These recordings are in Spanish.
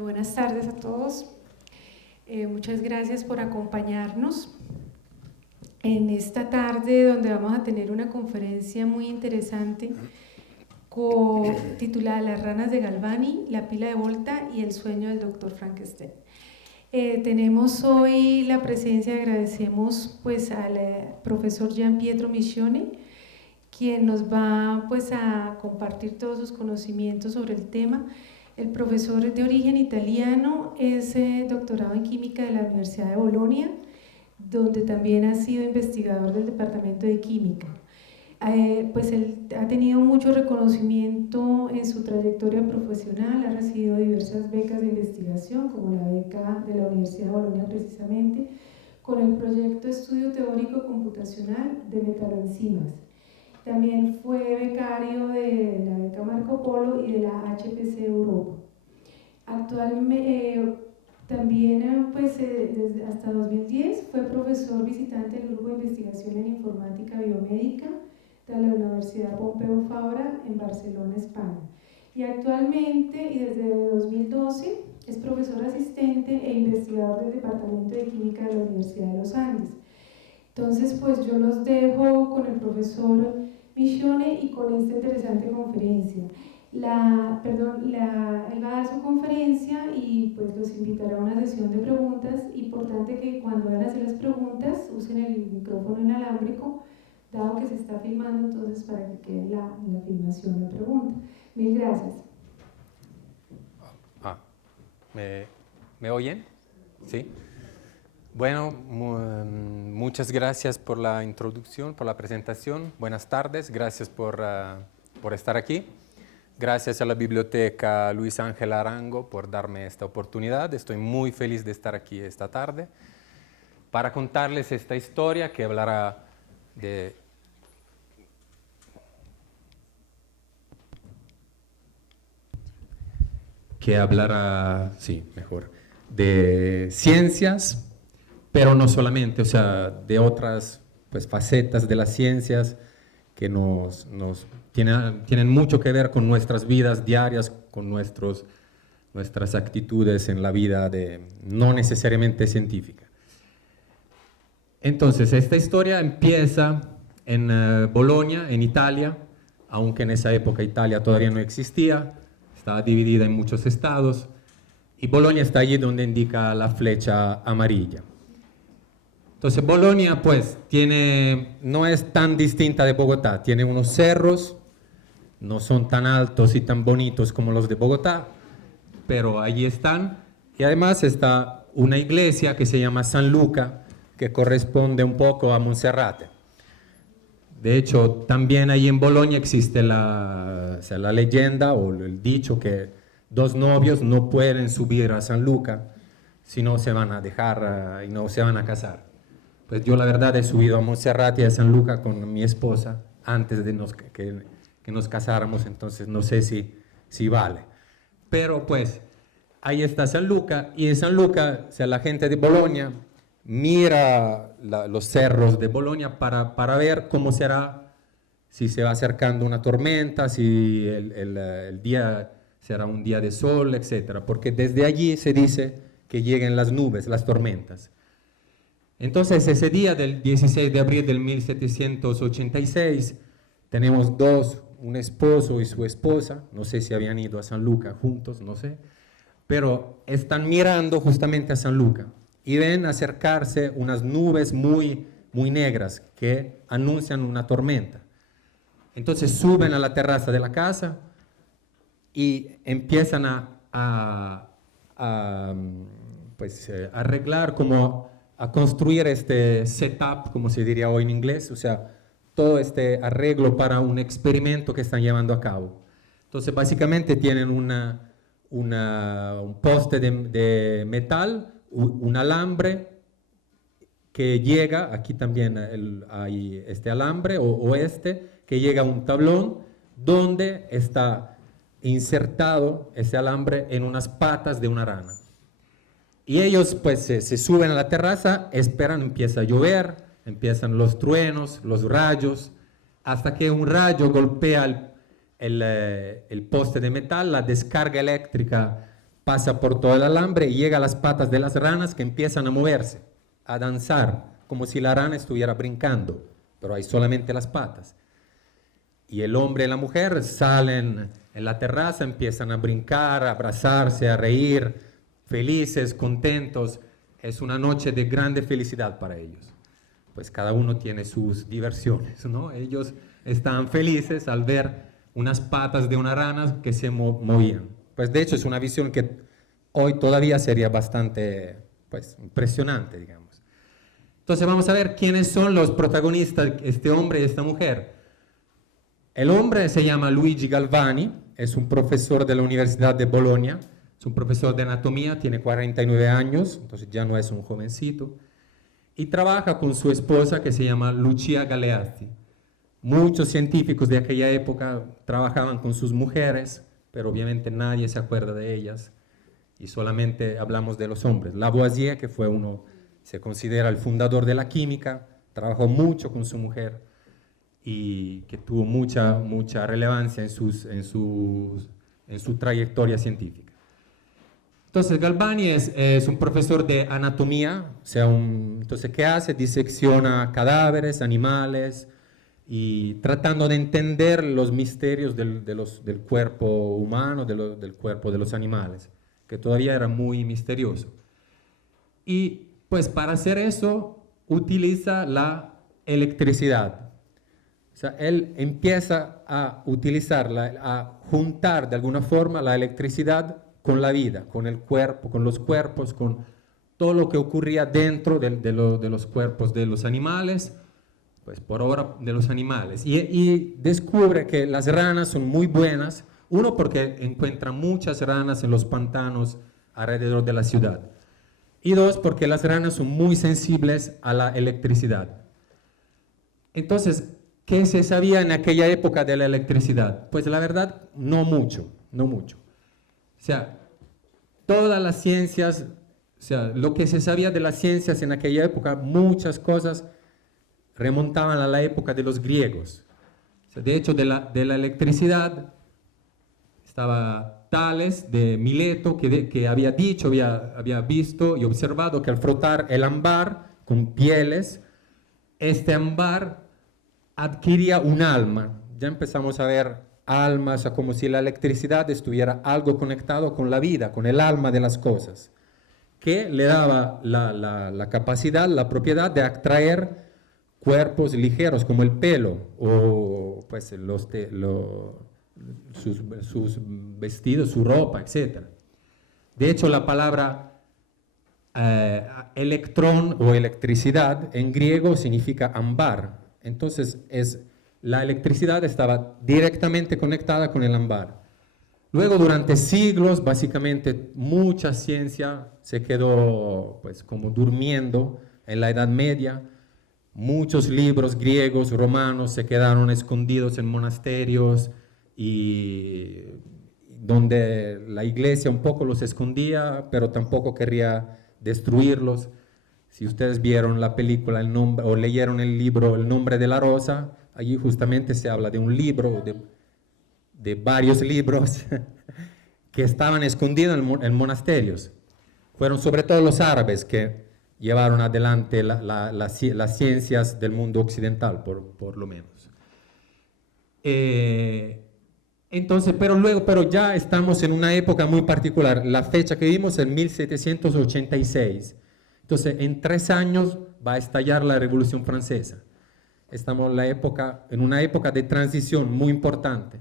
Buenas tardes a todos. Muchas gracias por acompañarnos en esta tarde donde vamos a tener una conferencia muy interesante titulada Las ranas de Galvani, la pila de Volta y el sueño del Dr. Frankenstein. Tenemos hoy la presencia, agradecemos pues al profesor Gian Pietro Miscione, quien nos va pues a compartir todos sus conocimientos sobre el tema. El profesor es de origen italiano, es doctorado en química de la Universidad de Bolonia, donde también ha sido investigador del departamento de química. Pues él ha tenido mucho reconocimiento en su trayectoria profesional, ha recibido diversas becas de investigación, como la beca de la Universidad de Bolonia precisamente, con el proyecto Estudio Teórico Computacional de Metaloenzimas. También fue becario de la beca Marco Polo y de la HPC Europa. Actualmente, también pues, desde hasta 2010 fue profesor visitante del Grupo de Investigación en Informática Biomédica de la Universidad Pompeu Fabra en Barcelona, España. Y actualmente, y desde 2012, es profesor asistente e investigador del Departamento de Química de la Universidad de los Andes. Entonces, pues yo los dejo con el profesor Miscione y con esta interesante conferencia. Él va a dar su conferencia y pues los invitará a una sesión de preguntas. Importante que cuando van a hacer las preguntas usen el micrófono inalámbrico, dado que se está filmando, entonces para que quede la filmación, la pregunta. Mil gracias. ¿Me oyen? ¿Sí? Bueno, muchas gracias por la introducción, por la presentación. Buenas tardes, gracias por estar aquí. Gracias a la Biblioteca Luis Ángel Arango por darme esta oportunidad. Estoy muy feliz de estar aquí esta tarde para contarles esta historia que hablará de... de ciencias, pero no solamente, o sea, de otras pues, facetas de las ciencias que tienen mucho que ver con nuestras vidas diarias, con nuestras actitudes en la vida no necesariamente científica. Entonces, esta historia empieza en Bolonia, en Italia, aunque en esa época Italia todavía no existía, estaba dividida en muchos estados, y Bolonia está allí donde indica la flecha amarilla. Entonces Bolonia pues no es tan distinta de Bogotá, tiene unos cerros, no son tan altos y tan bonitos como los de Bogotá, pero allí están, y además está una iglesia que se llama San Luca, que corresponde un poco a Monserrate. De hecho, también allí en Bolonia existe la leyenda o el dicho que dos novios no pueden subir a San Luca si no se van a dejar y no se van a casar. Pues yo la verdad he subido a Monserrate y a San Luca con mi esposa antes de que nos casáramos, entonces no sé si vale. Pero pues ahí está San Luca, y en San Luca, o sea, la gente de Bolonia mira los cerros de Bolonia para ver cómo será, si se va acercando una tormenta, si el día será un día de sol, etc. Porque desde allí se dice que lleguen las nubes, las tormentas. Entonces, ese día del 16 de abril del 1786, tenemos un esposo y su esposa, no sé si habían ido a San Luca juntos, no sé, pero están mirando justamente a San Luca y ven acercarse unas nubes muy, muy negras que anuncian una tormenta. Entonces suben a la terraza de la casa y empiezan a arreglar, a construir este setup, como se diría hoy en inglés, o sea, todo este arreglo para un experimento que están llevando a cabo. Entonces, básicamente tienen un poste de metal, un alambre que llega, aquí también hay este alambre que llega a un tablón donde está insertado ese alambre en unas patas de una rana. Y ellos pues se suben a la terraza, esperan, empieza a llover, empiezan los truenos, los rayos, hasta que un rayo golpea el poste de metal, la descarga eléctrica pasa por todo el alambre y llega a las patas de las ranas que empiezan a moverse, a danzar, como si la rana estuviera brincando, pero hay solamente las patas. Y el hombre y la mujer salen en la terraza, empiezan a brincar, a abrazarse, a reír, felices, contentos. Es una noche de grande felicidad para ellos. Pues cada uno tiene sus diversiones, ¿no? Ellos estaban felices al ver unas patas de una rana que se movían. Pues de hecho es una visión que hoy todavía sería bastante, pues, impresionante, digamos. Entonces vamos a ver quiénes son los protagonistas, este hombre y esta mujer. El hombre se llama Luigi Galvani, es un profesor de la Universidad de Bolonia, es un profesor de anatomía, tiene 49 años, entonces ya no es un jovencito, y trabaja con su esposa que se llama Lucia Galeazzi. Muchos científicos de aquella época trabajaban con sus mujeres, pero obviamente nadie se acuerda de ellas, y solamente hablamos de los hombres. Lavoisier, que fue uno, se considera el fundador de la química, trabajó mucho con su mujer, y que tuvo mucha relevancia en su trayectoria científica. Entonces Galvani es un profesor de anatomía, o sea, entonces ¿qué hace? Disecciona cadáveres, animales, y tratando de entender los misterios del cuerpo humano, del cuerpo de los animales, que todavía era muy misterioso. Y pues para hacer eso utiliza la electricidad. O sea, él empieza a utilizarla, a juntar de alguna forma la electricidad con la vida, con el cuerpo, con los cuerpos, con todo lo que ocurría dentro de los cuerpos de los animales, pues por obra de los animales. Y descubre que las ranas son muy buenas, uno porque encuentra muchas ranas en los pantanos alrededor de la ciudad, y dos porque las ranas son muy sensibles a la electricidad. Entonces, ¿qué se sabía en aquella época de la electricidad? Pues la verdad, no mucho. O sea, todas las ciencias, o sea, lo que se sabía de las ciencias en aquella época, muchas cosas remontaban a la época de los griegos. O sea, de hecho, de la electricidad estaba Tales de Mileto, que había dicho, había visto y observado que al frotar el ámbar con pieles, este ámbar adquiría un alma. Ya empezamos a ver almas, o sea, como si la electricidad estuviera algo conectado con la vida, con el alma de las cosas, que le daba la capacidad, la propiedad de atraer cuerpos ligeros como el pelo o pues sus vestidos, su ropa, etc. De hecho, la palabra electrón o electricidad en griego significa ámbar. Entonces, la electricidad estaba directamente conectada con el ámbar. Luego, durante siglos, básicamente, mucha ciencia se quedó pues, como durmiendo en la Edad Media. Muchos libros griegos, romanos, se quedaron escondidos en monasterios y donde la iglesia un poco los escondía, pero tampoco quería destruirlos. Si ustedes vieron la película o leyeron el libro El nombre de la rosa, allí justamente se habla de un libro, de varios libros que estaban escondidos en monasterios. Fueron sobre todo los árabes que llevaron adelante las ciencias del mundo occidental, por lo menos. Entonces, pero ya estamos en una época muy particular. La fecha que vimos es 1786. Entonces, en 3 años va a estallar la Revolución Francesa. Estamos en una época de transición muy importante.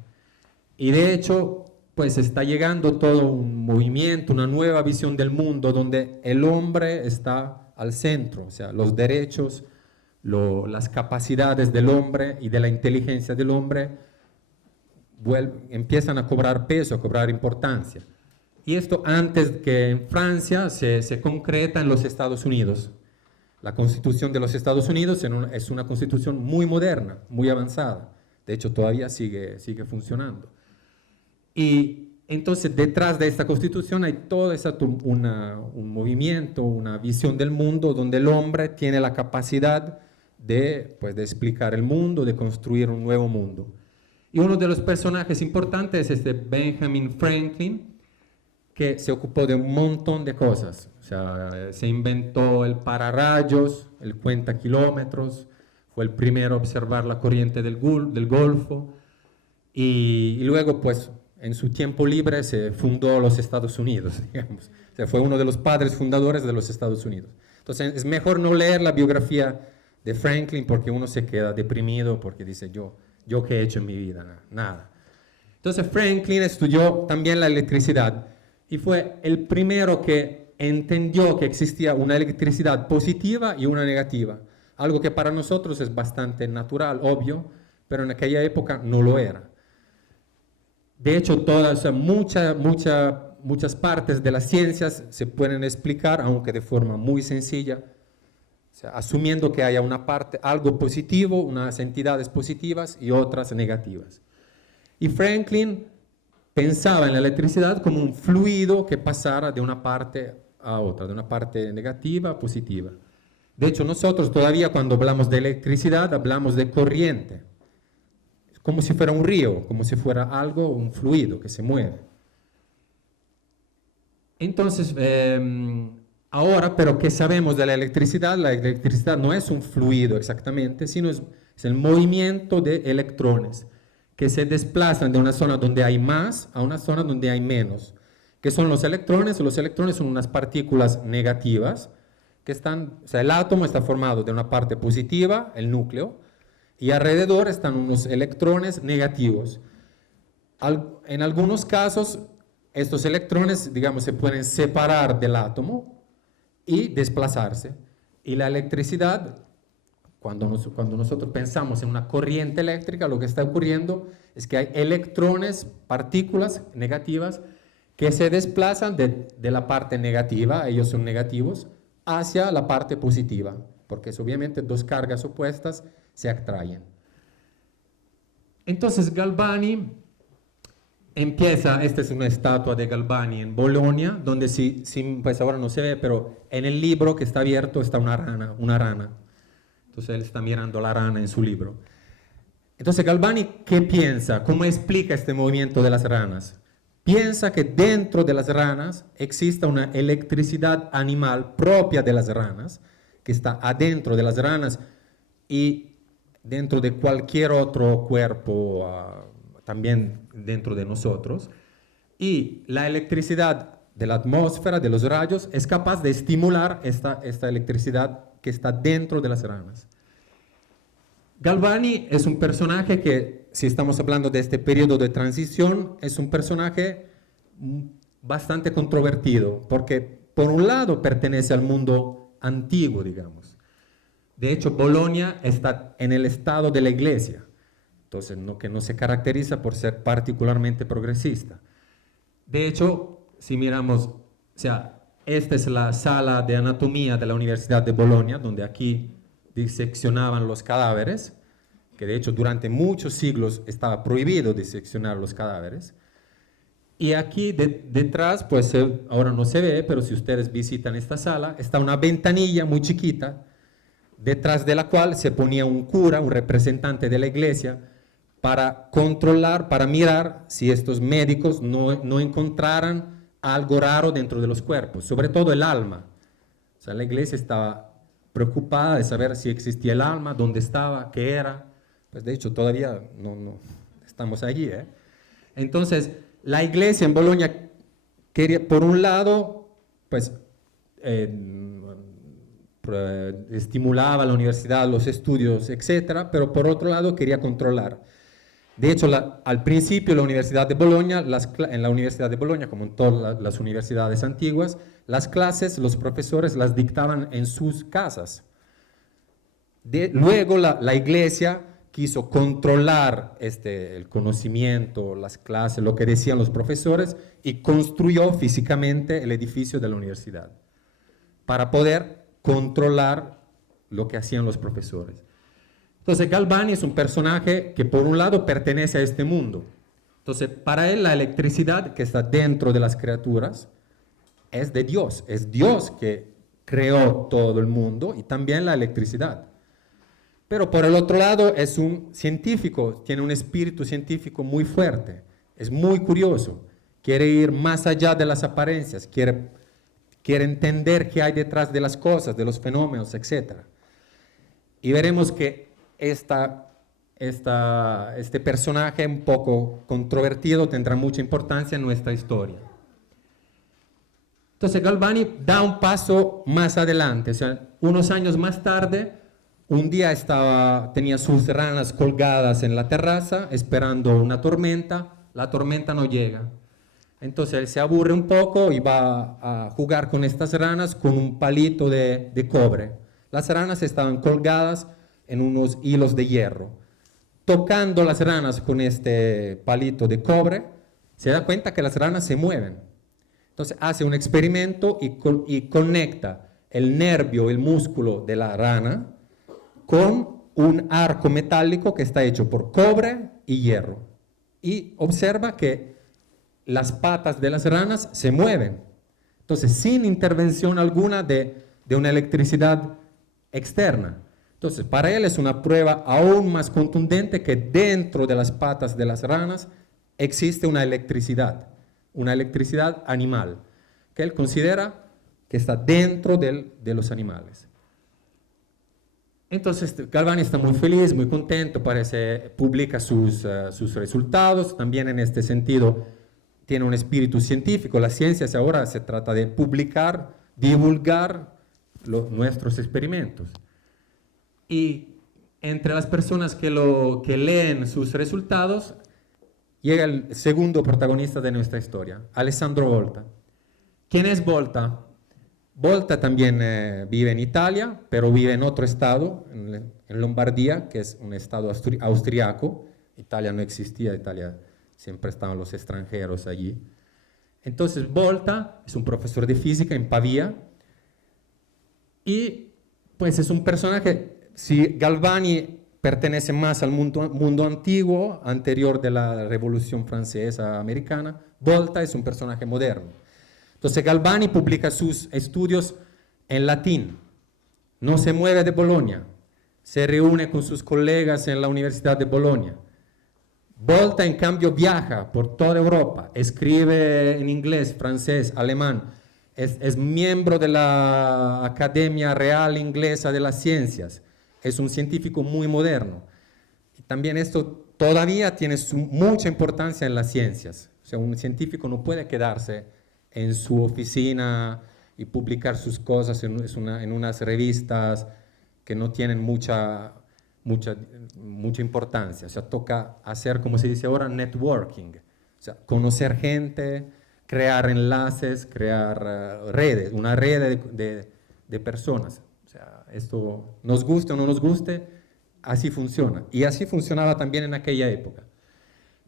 Y de hecho, pues está llegando todo un movimiento, una nueva visión del mundo donde el hombre está al centro, o sea, los derechos, las capacidades del hombre y de la inteligencia del hombre empiezan a cobrar peso, a cobrar importancia. Y esto antes que en Francia se concreta en los Estados Unidos. La Constitución de los Estados Unidos es una constitución muy moderna, muy avanzada. De hecho, todavía sigue funcionando. Y entonces, detrás de esta constitución hay todo un movimiento, una visión del mundo donde el hombre tiene la capacidad de explicar el mundo, de construir un nuevo mundo. Y uno de los personajes importantes es Benjamin Franklin, que se ocupó de un montón de cosas. O sea, se inventó el pararrayos, el cuenta kilómetros, fue el primero a observar la corriente del Golfo, y luego, pues, en su tiempo libre se fundó los Estados Unidos, digamos. O sea, fue uno de los padres fundadores de los Estados Unidos. Entonces, es mejor no leer la biografía de Franklin porque uno se queda deprimido porque dice, yo ¿qué he hecho en mi vida? Nada. Entonces, Franklin estudió también la electricidad y fue el primero que entendió que existía una electricidad positiva y una negativa. Algo que para nosotros es bastante natural, obvio, pero en aquella época no lo era. De hecho, muchas partes de las ciencias se pueden explicar, aunque de forma muy sencilla, o sea, asumiendo que haya una parte, algo positivo, unas entidades positivas y otras negativas. Y Franklin pensaba en la electricidad como un fluido que pasara de una parte a otra, de una parte negativa a positiva. De hecho, nosotros todavía cuando hablamos de electricidad hablamos de corriente, como si fuera un río, como si fuera algo, un fluido que se mueve. Entonces, ahora, pero ¿qué sabemos de la electricidad? La electricidad no es un fluido exactamente, sino es el movimiento de electrones que se desplazan de una zona donde hay más a una zona donde hay menos. ¿Qué son los electrones? Los electrones son unas partículas negativas que están, o sea, el átomo está formado de una parte positiva, el núcleo, y alrededor están unos electrones negativos. En algunos casos, estos electrones, digamos, se pueden separar del átomo y desplazarse. Y la electricidad, cuando nosotros pensamos en una corriente eléctrica, lo que está ocurriendo es que hay electrones, partículas negativas, que se desplazan de la parte negativa, ellos son negativos, hacia la parte positiva, porque es obviamente dos cargas opuestas se atraen. Entonces Galvani empieza, esta es una estatua de Galvani en Bolonia, donde pues ahora no se ve, pero en el libro que está abierto está una rana. Entonces él está mirando la rana en su libro. Entonces Galvani, ¿qué piensa? ¿Cómo explica este movimiento de las ranas? Piensa que dentro de las ranas existe una electricidad animal propia de las ranas, que está adentro de las ranas y dentro de cualquier otro cuerpo, también dentro de nosotros. Y la electricidad de la atmósfera, de los rayos, es capaz de estimular esta electricidad que está dentro de las ranas. Galvani es un personaje que, si estamos hablando de este periodo de transición, es un personaje bastante controvertido, porque por un lado pertenece al mundo antiguo, digamos. De hecho, Bolonia está en el estado de la iglesia, entonces que no se caracteriza por ser particularmente progresista. De hecho, si miramos, o sea, esta es la sala de anatomía de la Universidad de Bolonia, donde aquí diseccionaban los cadáveres, que de hecho durante muchos siglos estaba prohibido diseccionar los cadáveres. Y aquí detrás, pues ahora no se ve, pero si ustedes visitan esta sala, está una ventanilla muy chiquita, detrás de la cual se ponía un cura, un representante de la iglesia, para controlar, para mirar si estos médicos no encontraran algo raro dentro de los cuerpos, sobre todo el alma. O sea, la iglesia estaba preocupada de saber si existía el alma, dónde estaba, qué era. Pues de hecho todavía no estamos allí. Entonces, la iglesia en Bolonia quería, por un lado, pues estimulaba a la universidad, los estudios, etcétera, pero por otro lado quería controlar. De hecho, al principio la Universidad de Bolonia, en la Universidad de Bolonia, como en todas las universidades antiguas, las clases, los profesores las dictaban en sus casas. Luego la iglesia quiso controlar el conocimiento, las clases, lo que decían los profesores, y construyó físicamente el edificio de la universidad para poder controlar lo que hacían los profesores. Entonces Galvani es un personaje que por un lado pertenece a este mundo. Entonces para él la electricidad que está dentro de las criaturas es de Dios. Es Dios que creó todo el mundo y también la electricidad. Pero por el otro lado es un científico, tiene un espíritu científico muy fuerte, es muy curioso quiere ir más allá de las apariencias, quiere entender qué hay detrás de las cosas, de los fenómenos, etc. Y veremos que este personaje un poco controvertido tendrá mucha importancia en nuestra historia. Entonces Galvani da un paso más adelante, o sea, unos años más tarde, un día tenía sus ranas colgadas en la terraza esperando una tormenta, la tormenta no llega. Entonces él se aburre un poco y va a jugar con estas ranas con un palito de cobre. Las ranas estaban colgadas en unos hilos de hierro. Tocando las ranas con este palito de cobre, se da cuenta que las ranas se mueven. Entonces hace un experimento y conecta el nervio, el músculo de la rana con un arco metálico que está hecho por cobre y hierro. Y observa que las patas de las ranas se mueven. Entonces, sin intervención alguna de una electricidad externa. Entonces, para él es una prueba aún más contundente que dentro de las patas de las ranas existe una electricidad animal, que él considera que está dentro de los animales. Entonces Galvani está muy feliz, muy contento, publica sus resultados, también en este sentido tiene un espíritu científico. La ciencia ahora se trata de publicar, divulgar nuestros experimentos. Y entre las personas que leen sus resultados, llega el segundo protagonista de nuestra historia, Alessandro Volta. ¿Quién es Volta? Volta también vive en Italia, pero vive en otro estado, en Lombardía, que es un estado austriaco. Italia no existía, Italia siempre estaban los extranjeros allí. Entonces Volta es un profesor de física en Pavía y pues es un personaje, si Galvani pertenece más al mundo antiguo, anterior de la Revolución Francesa Americana, Volta es un personaje moderno. Entonces Galvani publica sus estudios en latín, no se mueve de Bolonia, se reúne con sus colegas en la Universidad de Bolonia. Volta, en cambio, viaja por toda Europa, escribe en inglés, francés, alemán, es miembro de la Academia Real Inglesa de las Ciencias, es un científico muy moderno. Y también esto todavía tiene mucha importancia en las ciencias. O sea, un científico no puede quedarse en su oficina y publicar sus cosas en unas revistas que no tienen mucha importancia. O sea, toca hacer, como se dice ahora, networking. O sea, conocer gente, crear enlaces, crear redes, una red de personas. O sea, esto nos guste o no nos guste, así funciona. Y así funcionaba también en aquella época.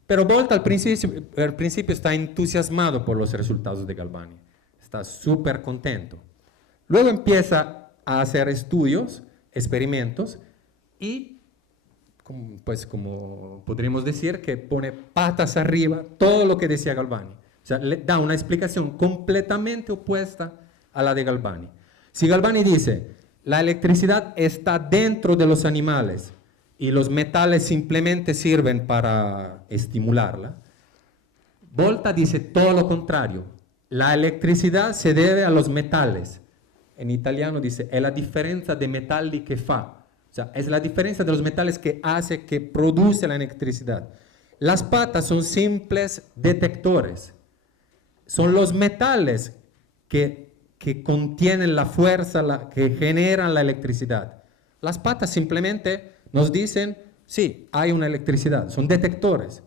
Pero Volta al principio está entusiasmado por los resultados de Galvani. Está súper contento. Luego empieza a hacer estudios, experimentos, y pues como podríamos decir que pone patas arriba todo lo que decía Galvani. O sea, le da una explicación completamente opuesta a la de Galvani. Si Galvani dice, la electricidad está dentro de los animales y los metales simplemente sirven para estimularla, Volta dice todo lo contrario. La electricidad se debe a los metales. En italiano dice, è la differenza dei metalli che fa. O sea, es la diferencia de los metales que hace, que produce la electricidad. Las patas son simples detectores. Son los metales que contienen la fuerza, que generan la electricidad. Las patas simplemente nos dicen, sí, hay una electricidad, son detectores.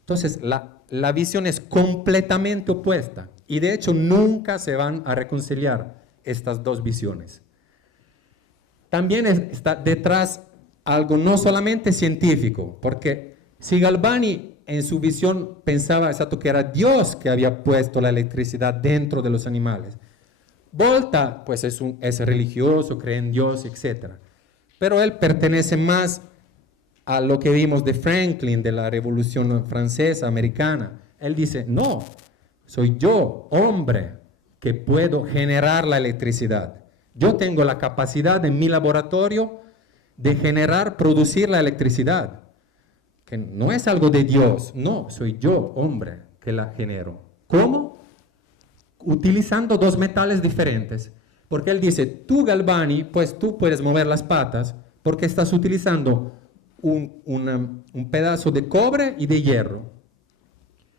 Entonces, la visión es completamente opuesta y de hecho nunca se van a reconciliar estas dos visiones. También está detrás algo no solamente científico, porque si Galvani en su visión pensaba exacto que era Dios que había puesto la electricidad dentro de los animales, Volta pues es religioso, cree en Dios, etc. Pero él pertenece más a lo que vimos de Franklin, de la Revolución Francesa, Americana. Él dice, no, soy yo, hombre, que puedo generar la electricidad. Yo tengo la capacidad en mi laboratorio de producir la electricidad, que no es algo de Dios, no, soy yo, hombre, que la genero. ¿Cómo? Utilizando dos metales diferentes. Porque él dice, tú Galvani, pues tú puedes mover las patas porque estás utilizando un pedazo de cobre y de hierro.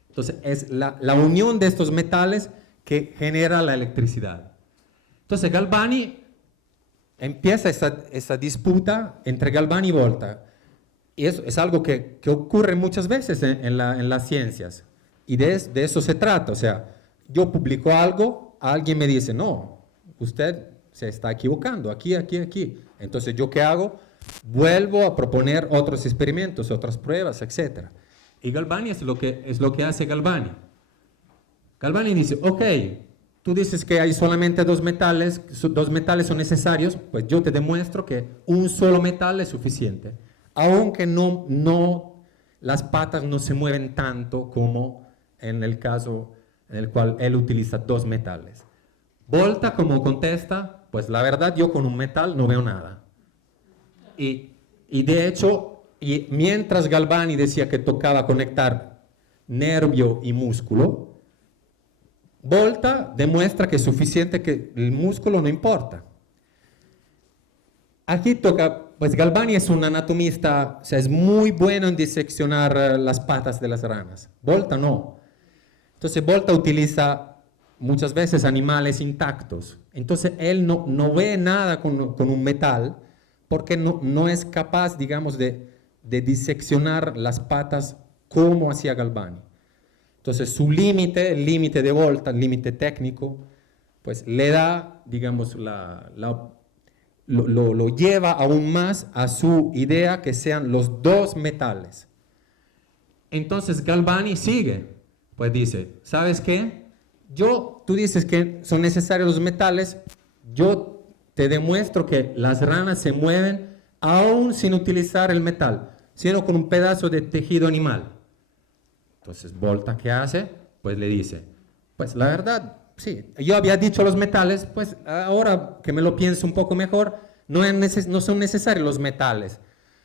Entonces es la unión de estos metales que genera la electricidad. Entonces Galvani empieza esa disputa entre Galvani y Volta. Y eso es algo que ocurre muchas veces en las ciencias. Y de eso se trata. O sea, yo publico algo, alguien me dice, no, usted se está equivocando, aquí. Entonces, ¿yo qué hago? Vuelvo a proponer otros experimentos, otras pruebas, etc. Y Galvani es lo que hace Galvani. Galvani dice, ok, tú dices que hay solamente dos metales son necesarios, pues yo te demuestro que un solo metal es suficiente. Aunque las patas no se mueven tanto como en el caso en el cual él utiliza dos metales. Volta, como contesta, pues la verdad yo con un metal no veo nada. Y de hecho, mientras Galvani decía que tocaba conectar nervio y músculo, Volta demuestra que es suficiente, que el músculo no importa. Aquí toca, pues Galvani es un anatomista, o sea, es muy bueno en diseccionar las patas de las ranas. Volta no. Entonces Volta utiliza muchas veces animales intactos. Entonces él no ve nada con un metal porque no es capaz, digamos, de diseccionar las patas como hacía Galvani. Entonces su límite, el límite de Volta, el límite técnico, pues le da, digamos, lo lleva aún más a su idea que sean los dos metales. Entonces Galvani sigue, pues dice, ¿sabes qué? Tú dices que son necesarios los metales, yo te demuestro que las ranas se mueven aún sin utilizar el metal, sino con un pedazo de tejido animal. Entonces Volta, ¿qué hace? Pues le dice, pues la verdad, sí, yo había dicho los metales, pues ahora que me lo pienso un poco mejor, no son necesarios los metales.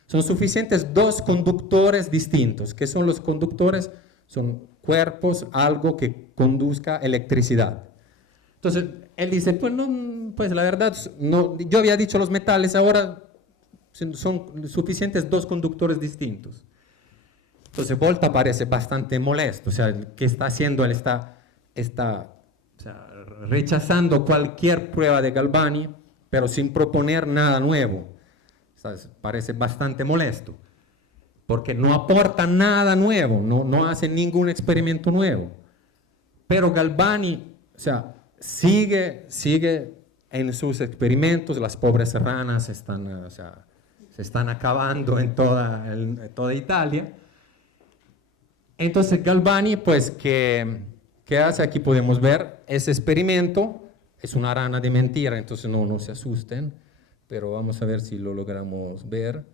Son suficientes dos conductores distintos. ¿Qué son los conductores? Son cuerpos, algo que conduzca electricidad. Entonces, él dice, pues la verdad, yo había dicho los metales, ahora son suficientes dos conductores distintos. Entonces, Volta parece bastante molesto. O sea, ¿qué está haciendo? Él está o sea, rechazando cualquier prueba de Galvani, pero sin proponer nada nuevo. ¿Sabes? Parece bastante molesto, porque no aporta nada nuevo, no hace ningún experimento nuevo. Pero Galvani, o sea, sigue en sus experimentos, las pobres ranas se están acabando en toda Italia. Entonces Galvani, pues, ¿qué hace? Aquí podemos ver ese experimento. Es una rana de mentira, entonces no se asusten, pero vamos a ver si lo logramos ver.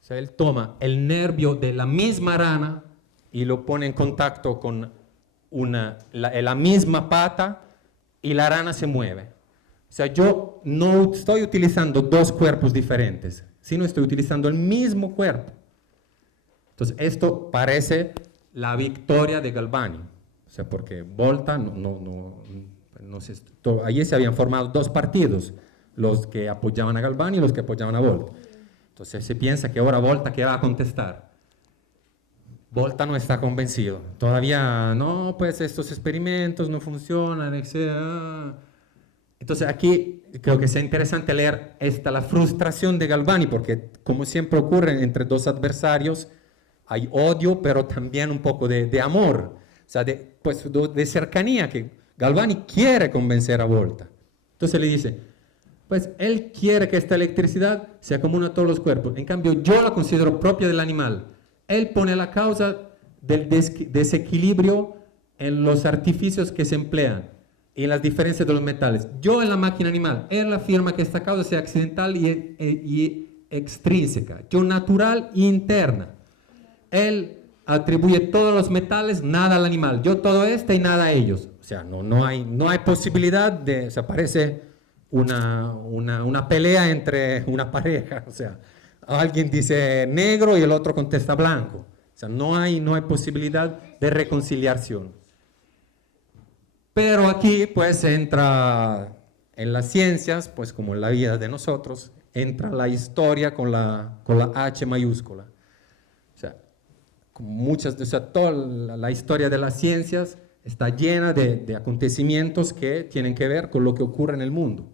O sea, él toma el nervio de la misma rana y lo pone en contacto con la misma pata y la rana se mueve. O sea, yo no estoy utilizando dos cuerpos diferentes, sino estoy utilizando el mismo cuerpo. Entonces, esto parece la victoria de Galvani. O sea, porque Volta allí se habían formado dos partidos, los que apoyaban a Galvani y los que apoyaban a Volta. Entonces se piensa que ahora Volta, ¿qué va a contestar? Volta no está convencido. Todavía no, pues estos experimentos no funcionan, etc. Entonces aquí creo que es interesante leer la frustración de Galvani, porque como siempre ocurre entre dos adversarios, hay odio, pero también un poco de amor, o sea, de cercanía, que Galvani quiere convencer a Volta. Entonces le dice, pues él quiere que esta electricidad sea común a todos los cuerpos, en cambio yo la considero propia del animal. Él pone la causa del desequilibrio en los artificios que se emplean y en las diferencias de los metales. Yo en la máquina animal, él afirma que esta causa sea accidental y extrínseca, yo natural e interna. Él atribuye todos los metales, nada al animal, yo todo y nada a ellos. O sea, no hay posibilidad de, o sea, parece una pelea entre una pareja, o sea, alguien dice negro y el otro contesta blanco. O sea, no hay posibilidad de reconciliación. Pero aquí pues entra en las ciencias, pues como en la vida de nosotros, entra la historia con la H mayúscula. O sea, toda la historia de las ciencias está llena de acontecimientos que tienen que ver con lo que ocurre en el mundo.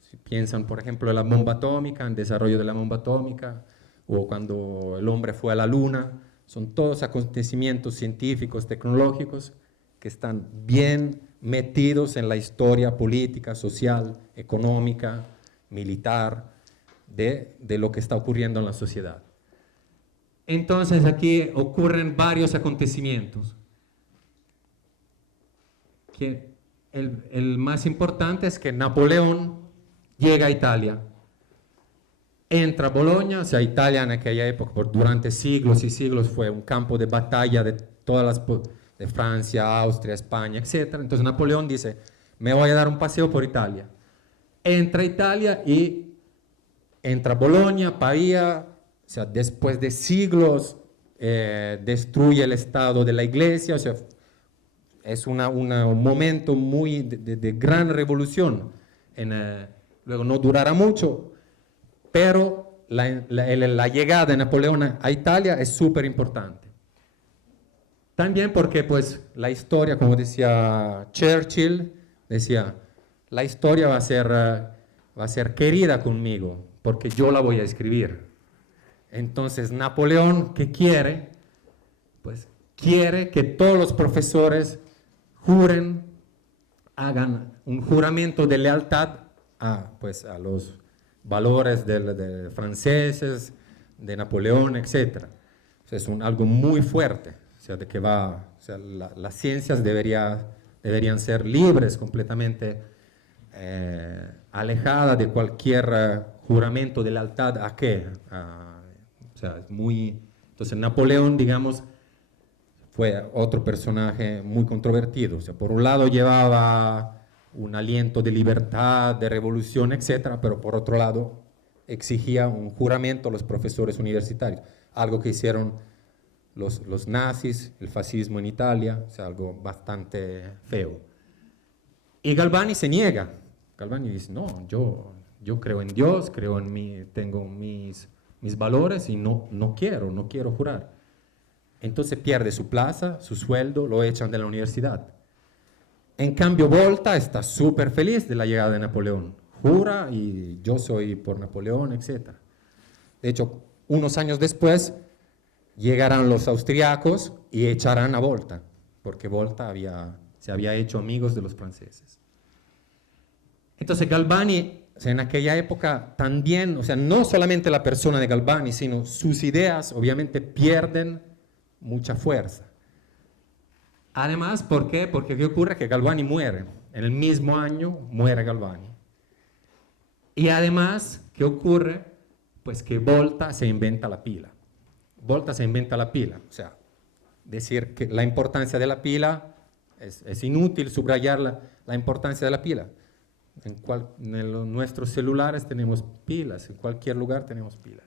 Si piensan, por ejemplo, en la bomba atómica, en el desarrollo de la bomba atómica, o cuando el hombre fue a la luna, son todos acontecimientos científicos, tecnológicos, que están bien metidos en la historia política, social, económica, militar, de lo que está ocurriendo en la sociedad. Entonces aquí ocurren varios acontecimientos. Que el más importante es que Napoleón llega a Italia, entra a Bolonia. O sea, Italia en aquella época, durante siglos y siglos, fue un campo de batalla de todas las, de Francia, Austria, España, etc. Entonces Napoleón dice, me voy a dar un paseo por Italia. Entra a Italia y entra a Bolonia, Pavía. O sea, después de siglos destruye el estado de la iglesia. O sea, es un momento muy de gran revolución. Luego no durará mucho, pero la llegada de Napoleón a Italia es súper importante. También porque pues la historia, como decía Churchill, decía, la historia va a ser querida conmigo, porque yo la voy a escribir. Entonces Napoleón, ¿qué quiere? Pues quiere que todos los profesores hagan un juramento de lealtad a los valores de franceses, de Napoleón, etc. O sea, es algo muy fuerte. O sea, las ciencias deberían ser libres, completamente alejadas de cualquier juramento de lealtad a qué. O sea, es muy... Entonces Napoleón, digamos, fue otro personaje muy controvertido. O sea, por un lado llevaba un aliento de libertad, de revolución, etc., pero por otro lado exigía un juramento a los profesores universitarios, algo que hicieron los nazis, el fascismo en Italia, o sea, algo bastante feo. Y Galvani se niega. Galvani dice, no, yo creo en Dios, tengo mis valores y no quiero jurar. Entonces pierde su plaza, su sueldo, lo echan de la universidad. En cambio, Volta está súper feliz de la llegada de Napoleón. Jura y yo soy por Napoleón, etc. De hecho, unos años después llegarán los austriacos y echarán a Volta, porque Volta se había hecho amigos de los franceses. Entonces Galvani, o sea, en aquella época también, o sea, no solamente la persona de Galvani, sino sus ideas obviamente pierden mucha fuerza. Además, ¿por qué? Porque ¿qué ocurre? Que Galvani muere. En el mismo año muere Galvani. Y además, ¿qué ocurre? Pues que Volta se inventa la pila. Volta se inventa la pila. O sea, decir que la importancia de la pila es inútil subrayar la importancia de la pila. En nuestros celulares tenemos pilas, en cualquier lugar tenemos pilas.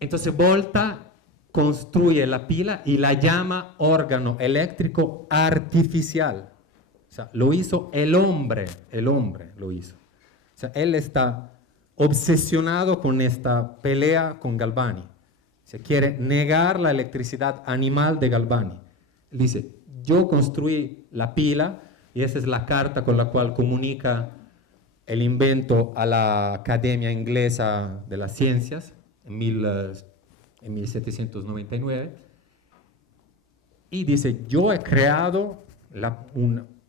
Entonces Volta construye la pila y la llama órgano eléctrico artificial. O sea, lo hizo el hombre lo hizo. O sea, él está obsesionado con esta pelea con Galvani. Se quiere negar la electricidad animal de Galvani. Él dice, yo construí la pila y esa es la carta con la cual comunica el invento a la Academia Inglesa de las Ciencias en 1799, y dice, yo he creado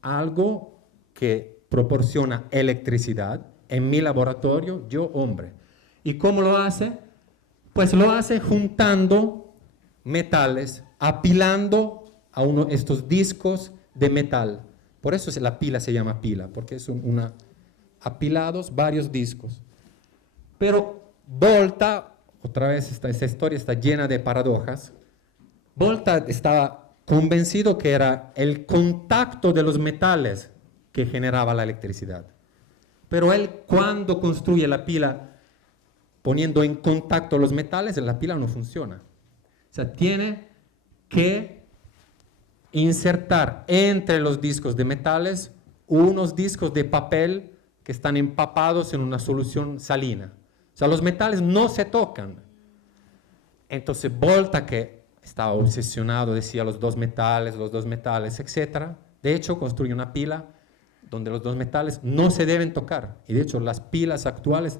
algo que proporciona electricidad en mi laboratorio, yo hombre. ¿Y cómo lo hace? Pues lo hace juntando metales, apilando a estos discos de metal. Por eso la pila se llama pila, porque son apilados varios discos. Pero Volta, otra vez esta historia está llena de paradojas. Volta estaba convencido que era el contacto de los metales que generaba la electricidad. Pero él, cuando construye la pila poniendo en contacto los metales, la pila no funciona. O sea, tiene que insertar entre los discos de metales unos discos de papel que están empapados en una solución salina. O sea, los metales no se tocan. Entonces Volta, que estaba obsesionado, decía los dos metales, etc. De hecho, construye una pila donde los dos metales no se deben tocar. Y de hecho, las pilas actuales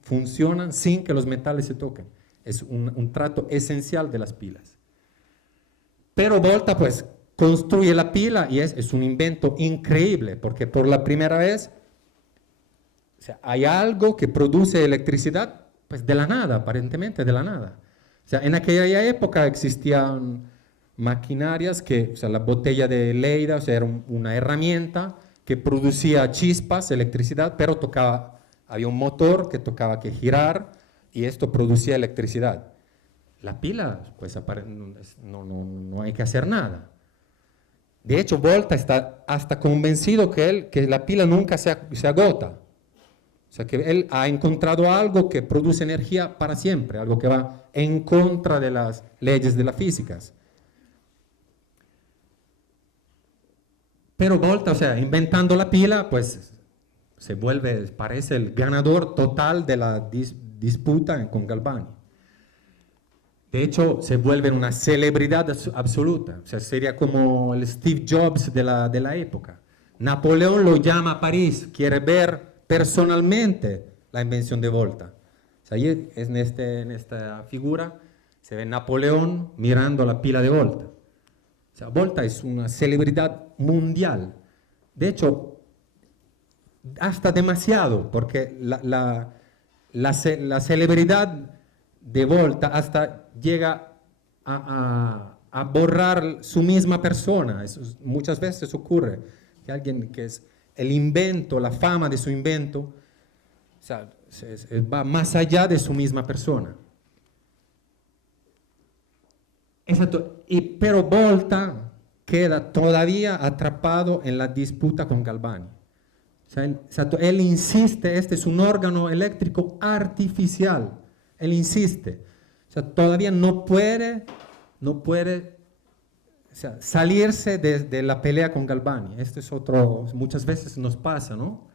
funcionan sin que los metales se toquen. Es un trato esencial de las pilas. Pero Volta, pues, construye la pila y es un invento increíble, porque por la primera vez, o sea, hay algo que produce electricidad, pues, de la nada, aparentemente de la nada. O sea, en aquella época existían maquinarias que, o sea, la botella de Leyda, o sea, era una herramienta que producía chispas, electricidad, pero había un motor que tocaba que girar y esto producía electricidad. La pila, pues no hay que hacer nada. De hecho, Volta está hasta convencido que la pila nunca se agota. O sea, que él ha encontrado algo que produce energía para siempre, algo que va en contra de las leyes de la física. Pero Volta, o sea, inventando la pila, pues parece el ganador total de la disputa con Galvani. De hecho, se vuelve una celebridad absoluta. O sea, sería como el Steve Jobs de la época. Napoleón lo llama a París, quiere ver personalmente la invención de Volta. O sea, ahí en esta figura se ve Napoleón mirando la pila de Volta. O sea, Volta es una celebridad mundial. De hecho, hasta demasiado, porque la celebridad de Volta hasta llega a borrar su misma persona. Muchas veces ocurre que alguien que es el invento, la fama de su invento, o sea, va más allá de su misma persona. Exacto. Pero Volta queda todavía atrapado en la disputa con Galvani. O sea, él insiste, este es un órgano eléctrico artificial. Él insiste. O sea, todavía no puede o sea, salirse de la pelea con Galvani. Esto es otro, muchas veces nos pasa, ¿no?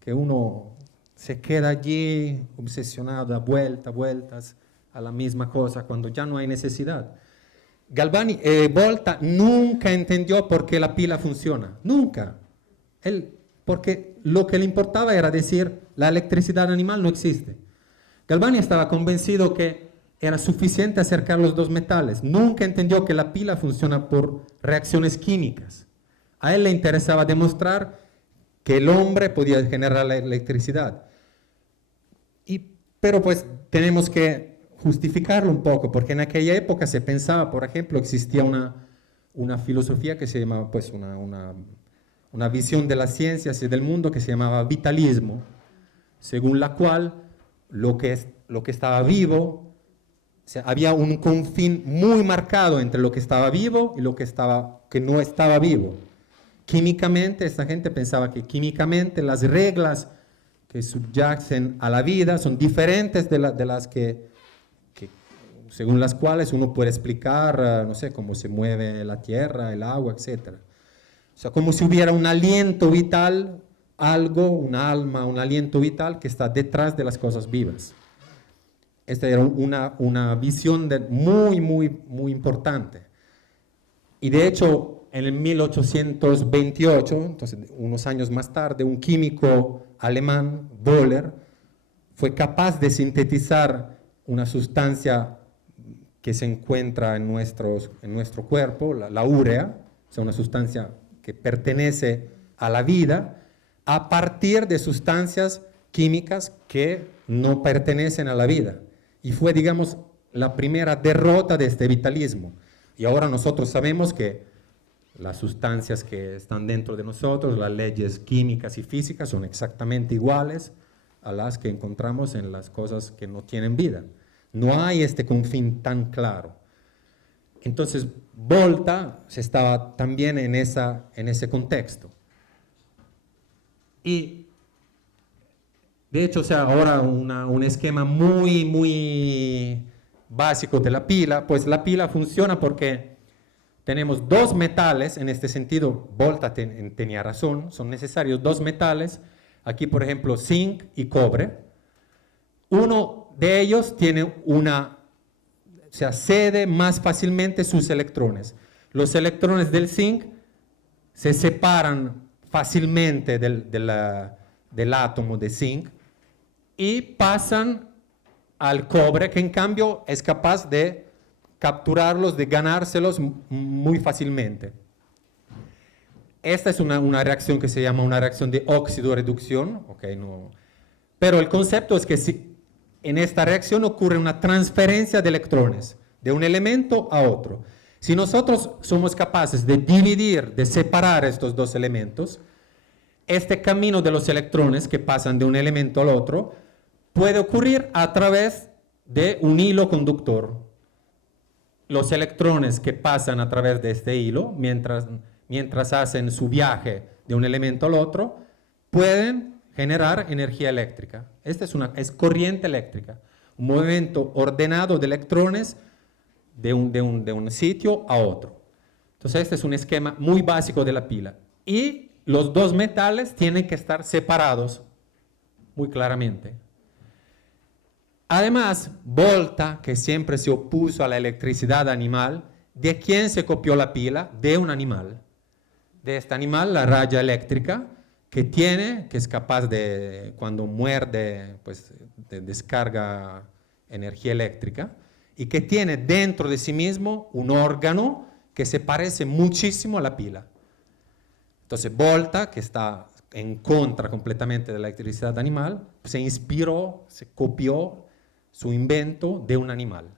Que uno se queda allí obsesionado, da vueltas a la misma cosa cuando ya no hay necesidad. Volta nunca entendió por qué la pila funciona, nunca. Porque lo que le importaba era decir, la electricidad animal no existe. Galvani estaba convencido que era suficiente acercar los dos metales. Nunca entendió que la pila funciona por reacciones químicas. A él le interesaba demostrar que el hombre podía generar la electricidad. Pero pues tenemos que justificarlo un poco, porque en aquella época se pensaba, por ejemplo, existía una filosofía que se llamaba, pues una visión de las ciencias y del mundo que se llamaba vitalismo, según la cual lo que estaba vivo, o sea, había un confín muy marcado entre lo que estaba vivo y lo que no estaba vivo. Químicamente, esta gente pensaba que químicamente las reglas que subyacen a la vida son diferentes de las que según las cuales uno puede explicar, no sé, cómo se mueve la tierra, el agua, etc. O sea, como si hubiera un aliento vital, algo, un alma, un aliento vital que está detrás de las cosas vivas. Esta era una visión muy importante. Y de hecho, en el 1828, entonces unos años más tarde, un químico alemán, Wöhler, fue capaz de sintetizar una sustancia que se encuentra en nuestro cuerpo, la urea, o sea, una sustancia que pertenece a la vida, a partir de sustancias químicas que no pertenecen a la vida. Y fue, digamos, la primera derrota de este vitalismo. Y ahora nosotros sabemos que las sustancias que están dentro de nosotros, las leyes químicas y físicas, son exactamente iguales a las que encontramos en las cosas que no tienen vida. No hay este confín tan claro. Entonces, Volta estaba también en ese contexto. Y, de hecho, o sea, ahora un esquema muy básico de la pila, pues la pila funciona porque tenemos dos metales, en este sentido Volta tenía razón, son necesarios dos metales, aquí por ejemplo zinc y cobre. Uno de ellos tiene cede más fácilmente sus electrones. Los electrones del zinc se separan fácilmente del átomo de zinc y pasan al cobre, que en cambio es capaz de capturarlos, de ganárselos muy fácilmente. Esta es una reacción que se llama una reacción de óxido-reducción, okay, no. Pero el concepto es que en esta reacción ocurre una transferencia de electrones de un elemento a otro. Si nosotros somos capaces de dividir, de separar estos dos elementos, este camino de los electrones que pasan de un elemento al otro puede ocurrir a través de un hilo conductor. Los electrones que pasan a través de este hilo, mientras hacen su viaje de un elemento al otro, pueden generar energía eléctrica. Esta es corriente eléctrica, un movimiento ordenado de electrones de un sitio a otro. Entonces este es un esquema muy básico de la pila. Y los dos metales tienen que estar separados muy claramente. Además, Volta, que siempre se opuso a la electricidad animal, ¿de quién se copió la pila? De un animal. De este animal, la raya eléctrica, que es capaz de, cuando muerde, pues descarga energía eléctrica, y que tiene dentro de sí mismo un órgano que se parece muchísimo a la pila. Entonces Volta, que está en contra completamente de la electricidad animal, se inspiró, se copió su invento de un animal.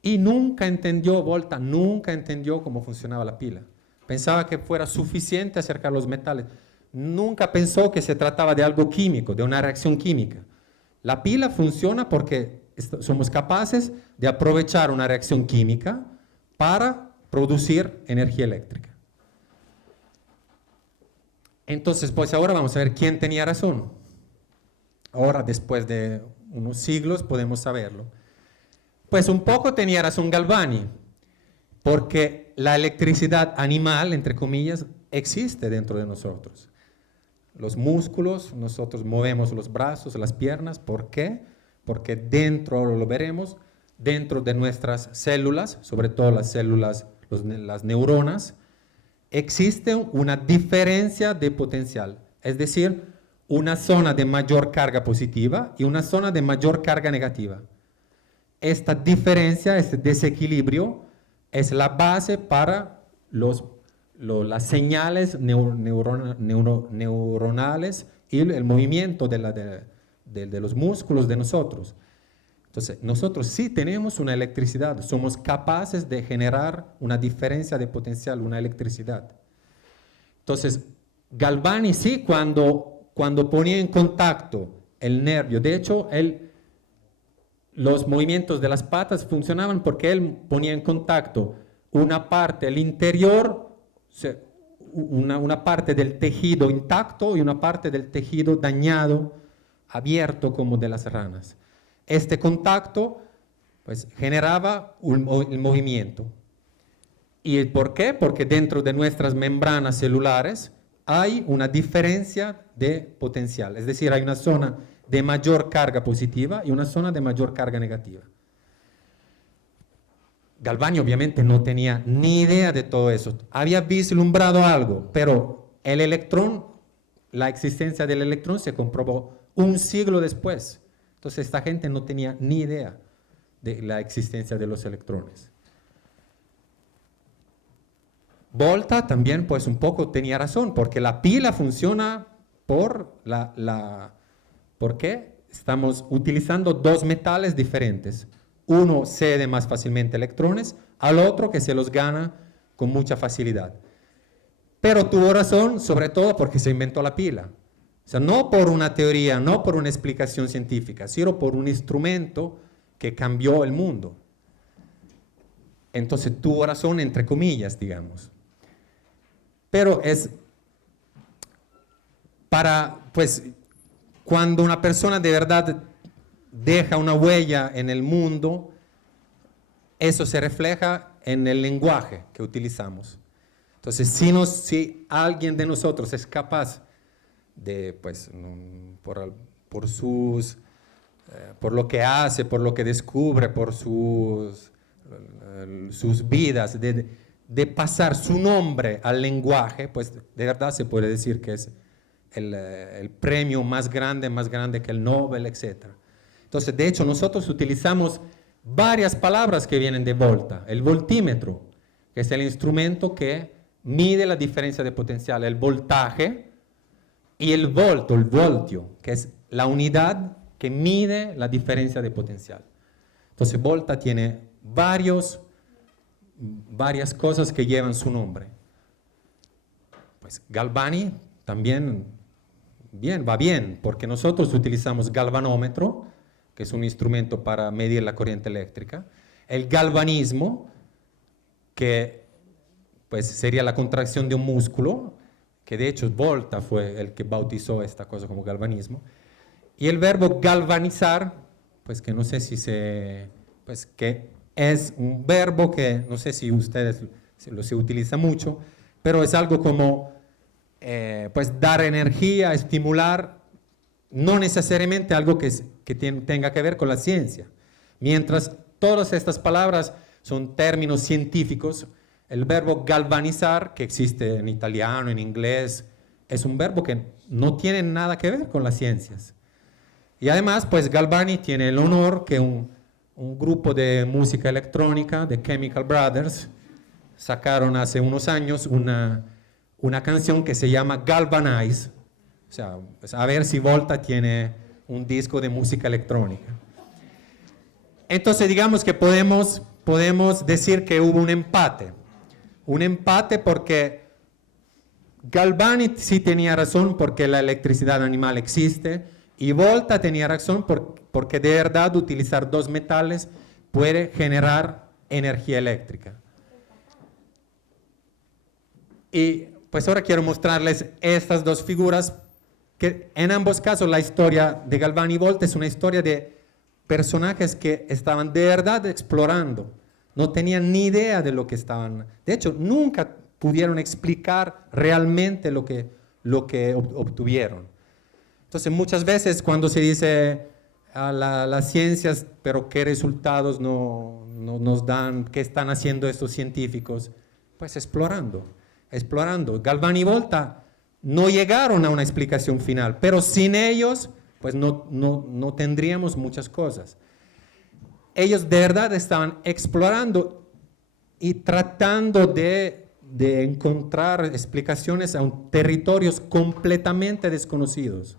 Y Volta nunca entendió cómo funcionaba la pila. Pensaba que fuera suficiente acercar los metales. Nunca pensó que se trataba de algo químico, de una reacción química. La pila funciona porque somos capaces de aprovechar una reacción química para producir energía eléctrica. Entonces, pues ahora vamos a ver quién tenía razón. Ahora, después de unos siglos, podemos saberlo. Pues un poco tenía razón Galvani, porque la electricidad animal, entre comillas, existe dentro de nosotros. Los músculos, nosotros movemos los brazos, las piernas. ¿Por qué? Porque dentro, ahora lo veremos, dentro de nuestras células, sobre todo las células, las neuronas, existe una diferencia de potencial, es decir, una zona de mayor carga positiva y una zona de mayor carga negativa. Esta diferencia, este desequilibrio, es la base para las señales neuronales y el movimiento de los músculos de nosotros. Entonces, nosotros sí tenemos una electricidad, somos capaces de generar una diferencia de potencial, una electricidad. Entonces, Galvani sí, cuando ponía en contacto el nervio, de hecho, los movimientos de las patas funcionaban porque él ponía en contacto una parte, el interior, una parte del tejido intacto y una parte del tejido dañado, abierto como de las ranas. Este contacto pues, generaba el movimiento. ¿Y por qué? Porque dentro de nuestras membranas celulares hay una diferencia de potencial, es decir, hay una zona de mayor carga positiva y una zona de mayor carga negativa. Galvani obviamente no tenía ni idea de todo eso, había vislumbrado algo, pero el electrón, la existencia del electrón se comprobó un siglo después. Entonces esta gente no tenía ni idea de la existencia de los electrones. Volta también pues un poco tenía razón, porque la pila funciona ¿por qué? Estamos utilizando dos metales diferentes. Uno cede más fácilmente electrones, al otro que se los gana con mucha facilidad. Pero tuvo razón, sobre todo porque se inventó la pila. O sea, no por una teoría, no por una explicación científica, sino por un instrumento que cambió el mundo. Entonces tuvo razón entre comillas, digamos. Pero pues, cuando una persona de verdad deja una huella en el mundo, eso se refleja en el lenguaje que utilizamos. Entonces, si alguien de nosotros es capaz de, pues, por lo que hace, por lo que descubre, por sus vidas, de pasar su nombre al lenguaje, pues de verdad se puede decir que es el premio más grande que el Nobel, etc. Entonces, de hecho, nosotros utilizamos varias palabras que vienen de Volta. El voltímetro, que es el instrumento que mide la diferencia de potencial, el voltaje, y el volto, el voltio, que es la unidad que mide la diferencia de potencial. Entonces, Volta tiene varias cosas que llevan su nombre. Pues Galvani también va bien, porque nosotros utilizamos galvanómetro, que es un instrumento para medir la corriente eléctrica, el galvanismo, que pues sería la contracción de un músculo, que de hecho Volta fue el que bautizó esta cosa como galvanismo, y el verbo galvanizar, pues que no sé si pues que es un verbo que no sé si ustedes se utiliza mucho, pero es algo como pues dar energía, estimular, no necesariamente algo que tenga que ver con la ciencia. Mientras todas estas palabras son términos científicos, el verbo galvanizar, que existe en italiano, en inglés, es un verbo que no tiene nada que ver con las ciencias. Y además, pues Galvani tiene el honor que un grupo de música electrónica, de Chemical Brothers, sacaron hace unos años una canción que se llama Galvanize. O sea, pues a ver si Volta tiene un disco de música electrónica. Entonces, digamos que podemos decir que hubo un empate. Un empate porque Galvani sí tenía razón porque la electricidad animal existe, y Volta tenía razón porque de verdad utilizar dos metales puede generar energía eléctrica. Y pues ahora quiero mostrarles estas dos figuras, que en ambos casos la historia de Galvani y Volta es una historia de personajes que estaban de verdad explorando, no tenían ni idea de lo que estaban, de hecho nunca pudieron explicar realmente lo que obtuvieron. Entonces muchas veces cuando se dice a las ciencias, pero qué resultados nos dan, qué están haciendo estos científicos, pues explorando. Galvani y Volta no llegaron a una explicación final, pero sin ellos pues no tendríamos muchas cosas. Ellos de verdad estaban explorando y tratando de encontrar explicaciones a territorios completamente desconocidos.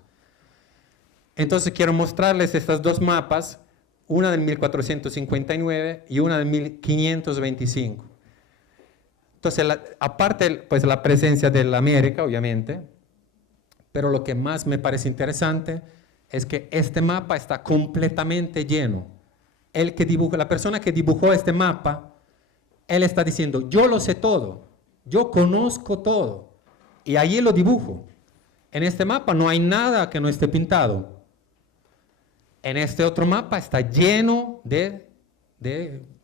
Entonces quiero mostrarles estas dos mapas, una del 1459 y una del 1525. Entonces, aparte, pues la presencia de la América, obviamente, pero lo que más me parece interesante es que este mapa está completamente lleno. La persona que dibujó este mapa, él está diciendo, yo lo sé todo, yo conozco todo, y allí lo dibujo. En este mapa no hay nada que no esté pintado. En este otro mapa está lleno de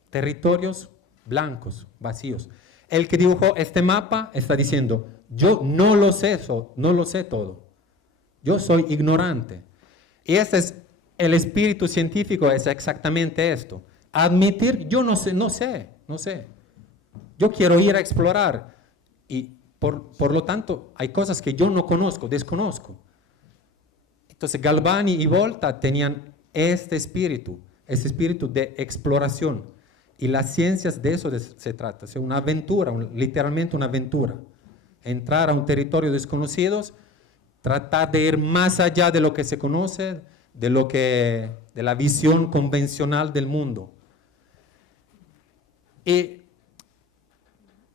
territorios blancos, vacíos. El que dibujó este mapa está diciendo, yo no lo sé todo, yo soy ignorante. Y este es el espíritu científico, es exactamente esto, admitir, yo no sé. Yo quiero ir a explorar y por lo tanto hay cosas que yo no conozco, desconozco. Entonces Galvani y Volta tenían este espíritu de exploración. Y las ciencias de eso se trata, es una aventura, literalmente una aventura. Entrar a un territorio desconocido, tratar de ir más allá de lo que se conoce, de la visión convencional del mundo.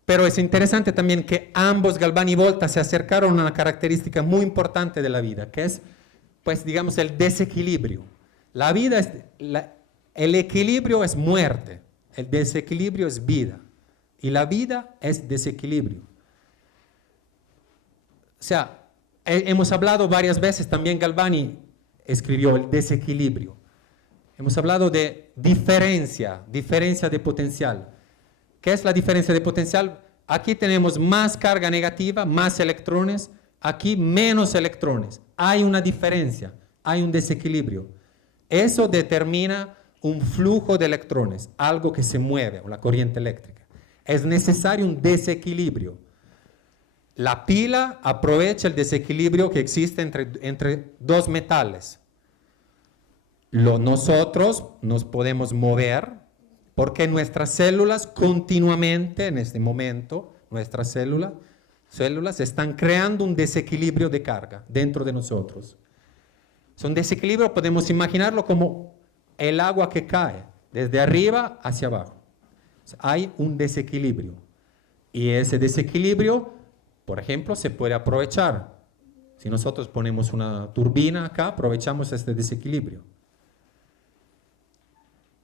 Pero es interesante también que ambos, Galvani y Volta, se acercaron a una característica muy importante de la vida, que es, pues, digamos, el desequilibrio. La vida el equilibrio es muerte, el desequilibrio es vida, y la vida es desequilibrio. O sea, hemos hablado varias veces, también Galvani escribió el desequilibrio. hemos hablado de diferencia de potencial. ¿Qué es la diferencia de potencial? Aquí tenemos más carga negativa, más electrones, aquí menos electrones. Hay una diferencia, hay un desequilibrio. Eso determina un flujo de electrones, algo que se mueve, la corriente eléctrica. Es necesario un desequilibrio. La pila aprovecha el desequilibrio que existe entre dos metales. Nosotros nos podemos mover porque nuestras células continuamente, en este momento, nuestras células están creando un desequilibrio de carga dentro de nosotros. Es un desequilibrio, podemos imaginarlo como el agua que cae desde arriba hacia abajo. O sea, hay un desequilibrio. Y ese desequilibrio, por ejemplo, se puede aprovechar. Si nosotros ponemos una turbina acá, aprovechamos este desequilibrio.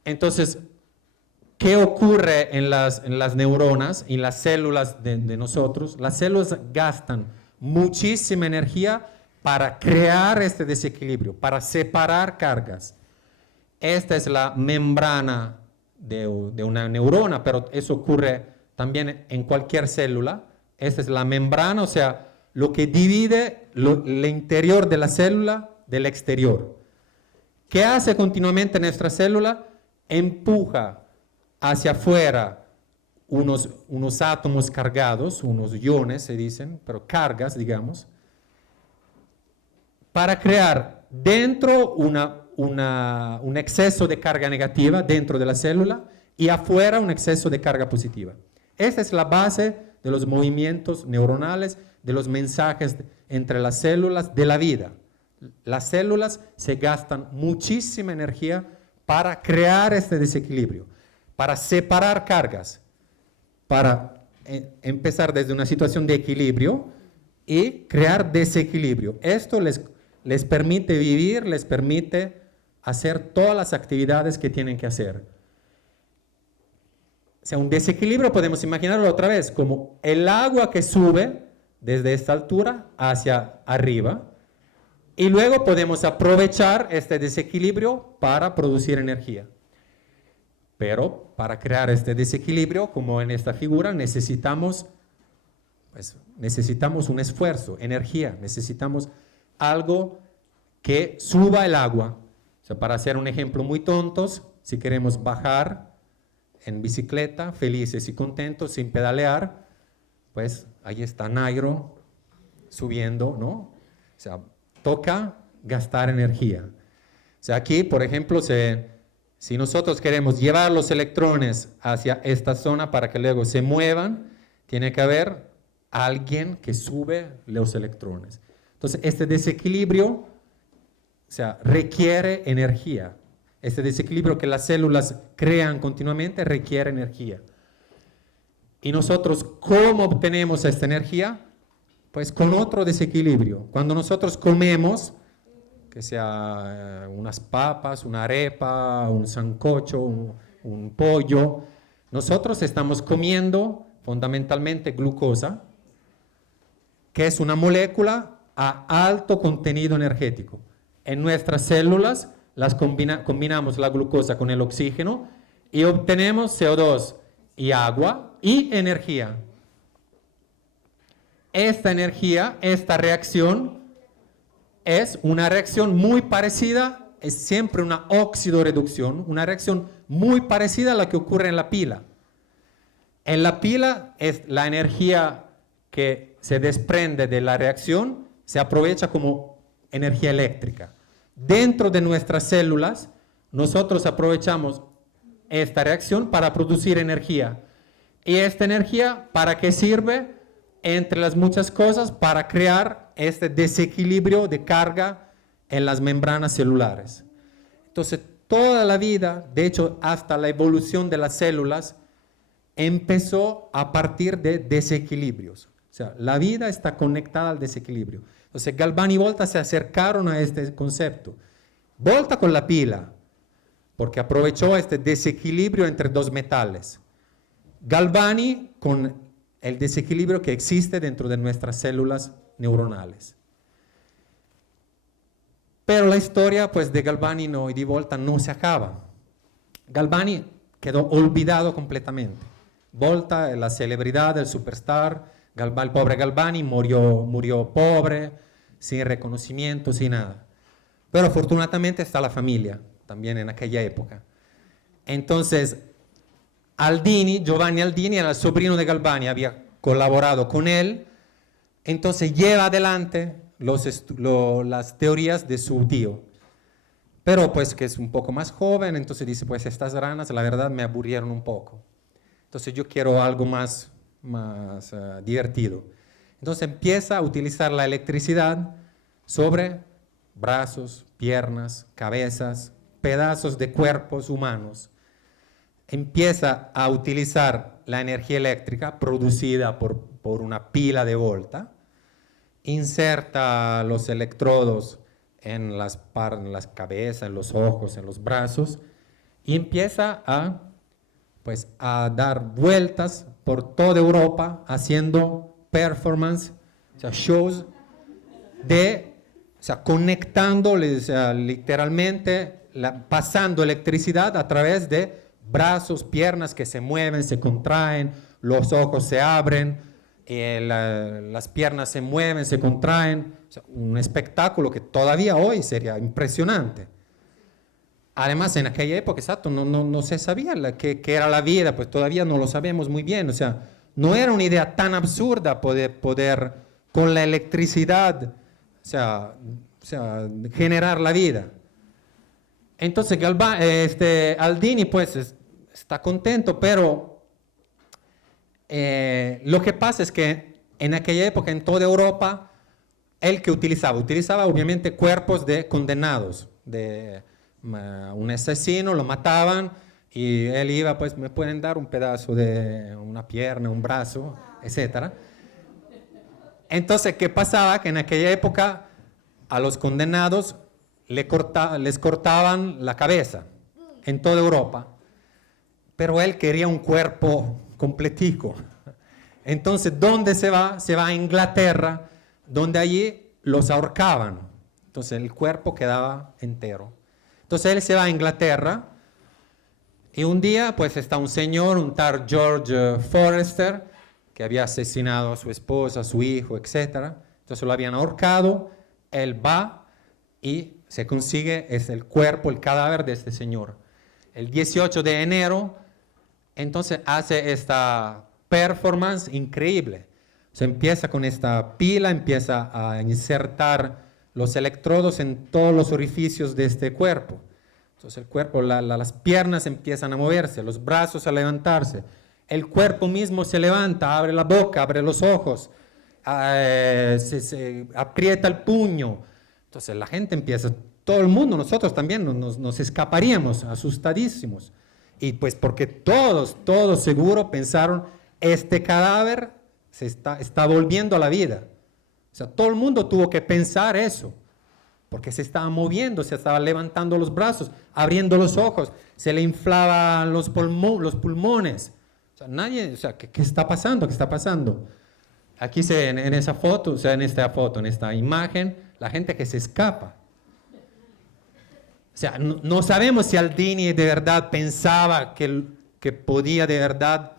Entonces, ¿qué ocurre en las neuronas, en las células de nosotros? Las células gastan muchísima energía para crear este desequilibrio, para separar cargas. Esta es la membrana de una neurona, pero eso ocurre también en cualquier célula. Esta es la membrana, o sea, lo que divide el interior de la célula del exterior. ¿Qué hace continuamente nuestra célula? Empuja hacia afuera unos átomos cargados, unos iones se dicen, pero cargas, digamos, para crear dentro un exceso de carga negativa dentro de la célula y afuera un exceso de carga positiva. Esta es la base de los movimientos neuronales, de los mensajes entre las células de la vida. Las células se gastan muchísima energía para crear este desequilibrio, para separar cargas, para empezar desde una situación de equilibrio y crear desequilibrio. Esto les permite vivir, les permite hacer todas las actividades que tienen que hacer. O sea, un desequilibrio podemos imaginarlo otra vez como el agua que sube desde esta altura hacia arriba y luego podemos aprovechar este desequilibrio para producir energía. Pero para crear este desequilibrio, como en esta figura, necesitamos un esfuerzo, energía, necesitamos algo que suba el agua. O sea, para hacer un ejemplo muy tontos, si queremos bajar en bicicleta, felices y contentos, sin pedalear, pues ahí está Nairo subiendo, ¿no? O sea, toca gastar energía. O sea, aquí, por ejemplo, si nosotros queremos llevar los electrones hacia esta zona para que luego se muevan, tiene que haber alguien que sube los electrones. Entonces, este desequilibrio, o sea, requiere energía. Este desequilibrio que las células crean continuamente requiere energía. Y nosotros, ¿cómo obtenemos esta energía? Pues con otro desequilibrio. Cuando nosotros comemos, que sea unas papas, una arepa, un sancocho, un pollo, nosotros estamos comiendo fundamentalmente glucosa, que es una molécula a alto contenido energético. En nuestras células combinamos la glucosa con el oxígeno y obtenemos CO2 y agua y energía. Esta energía, esta reacción, es una reacción muy parecida, es siempre una oxidorreducción, una reacción muy parecida a la que ocurre en la pila. En la pila es la energía que se desprende de la reacción, se aprovecha como energía eléctrica. Dentro de nuestras células, nosotros aprovechamos esta reacción para producir energía. ¿Y esta energía para qué sirve? Entre las muchas cosas, para crear este desequilibrio de carga en las membranas celulares. Entonces, toda la vida, de hecho, hasta la evolución de las células, empezó a partir de desequilibrios. O sea, la vida está conectada al desequilibrio. Entonces, Galvani y Volta se acercaron a este concepto. Volta con la pila, porque aprovechó este desequilibrio entre dos metales. Galvani con el desequilibrio que existe dentro de nuestras células neuronales. Pero la historia pues, de Galvani y di Volta no se acaba. Galvani quedó olvidado completamente. Volta, la celebridad, el superstar, el pobre Galvani murió pobre, sin reconocimiento, sin nada. Pero afortunadamente está la familia, también en aquella época. Entonces, Giovanni Aldini era el sobrino de Galvani, había colaborado con él, entonces lleva adelante las teorías de su tío. Pero pues que es un poco más joven, entonces dice, pues estas ranas la verdad me aburrieron un poco. Entonces yo quiero algo más divertido. Entonces empieza a utilizar la electricidad sobre brazos, piernas, cabezas, pedazos de cuerpos humanos. Empieza a utilizar la energía eléctrica producida por una pila de Volta, inserta los electrodos en las cabezas, en los ojos, en los brazos, y empieza a dar vueltas por toda Europa haciendo performance, o sea, shows conectando literalmente, pasando electricidad a través de brazos, piernas que se mueven, se contraen, los ojos se abren, las piernas se mueven, se contraen. O sea, un espectáculo que todavía hoy sería impresionante. Además, en aquella época, exacto, no se sabía qué era la vida, pues todavía no lo sabemos muy bien. O sea, no era una idea tan absurda poder con la electricidad, generar la vida. Entonces, Aldini, pues, está contento, pero lo que pasa es que en aquella época, en toda Europa, él que utilizaba obviamente cuerpos de condenados, de un asesino, lo mataban y él iba, pues me pueden dar un pedazo de una pierna, un brazo, etc. Entonces, ¿qué pasaba? Que en aquella época a los condenados les cortaban la cabeza en toda Europa, pero él quería un cuerpo completico. Entonces, ¿dónde se va? Se va a Inglaterra, donde allí los ahorcaban. Entonces el cuerpo quedaba entero. Entonces él se va a Inglaterra y un día pues está un señor, un tal George Forrester, que había asesinado a su esposa, a su hijo, etc. Entonces lo habían ahorcado, él va y se consigue el cuerpo, el cadáver de este señor. El 18 de enero, entonces hace esta performance increíble. Se empieza con esta pila, empieza a insertar los electrodos en todos los orificios de este cuerpo. Entonces el cuerpo, las piernas empiezan a moverse, los brazos a levantarse, el cuerpo mismo se levanta, abre la boca, abre los ojos, se aprieta el puño. Entonces la gente empieza, todo el mundo, nosotros también nos escaparíamos asustadísimos. Y pues porque todos seguro pensaron, este cadáver se está volviendo a la vida. O sea, todo el mundo tuvo que pensar eso, porque se estaba moviendo, se estaba levantando los brazos, abriendo los ojos, se le inflaban los pulmones. O sea, ¿qué está pasando? ¿Qué está pasando? Aquí en esa foto, en esta imagen, la gente que se escapa. O sea, no sabemos si Aldini de verdad pensaba que podía de verdad,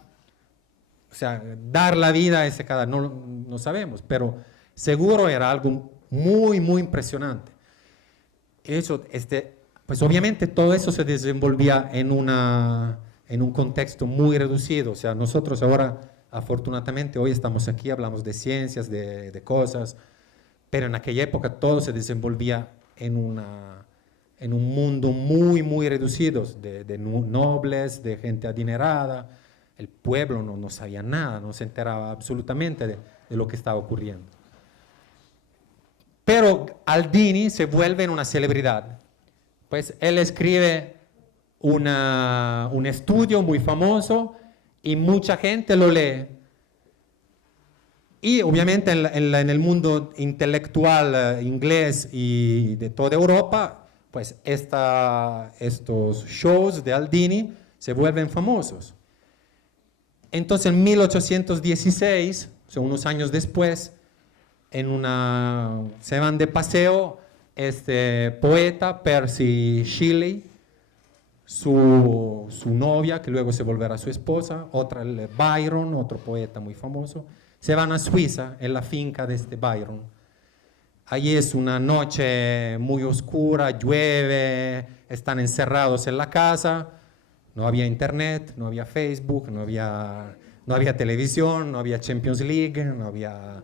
dar la vida a ese cadáver. No sabemos, pero seguro era algo muy, muy impresionante. Eso, pues obviamente todo eso se desenvolvía en un contexto muy reducido. O sea, nosotros ahora, afortunadamente, hoy estamos aquí, hablamos de ciencias, de cosas, pero en aquella época todo se desenvolvía en un mundo muy, muy reducido, de nobles, de gente adinerada. El pueblo no sabía nada, no se enteraba absolutamente de lo que estaba ocurriendo. Pero Aldini se vuelve una celebridad. Pues él escribe un estudio muy famoso y mucha gente lo lee. Y obviamente en el mundo intelectual inglés y de toda Europa, pues estos shows de Aldini se vuelven famosos. Entonces en 1816, o sea, unos años después, se van de paseo este poeta, Percy Shelley, su novia, que luego se volverá su esposa, otra el Byron, otro poeta muy famoso, se van a Suiza, en la finca de este Byron. Allí es una noche muy oscura, llueve, están encerrados en la casa, no había internet, no había Facebook, no había televisión, no había Champions League, no había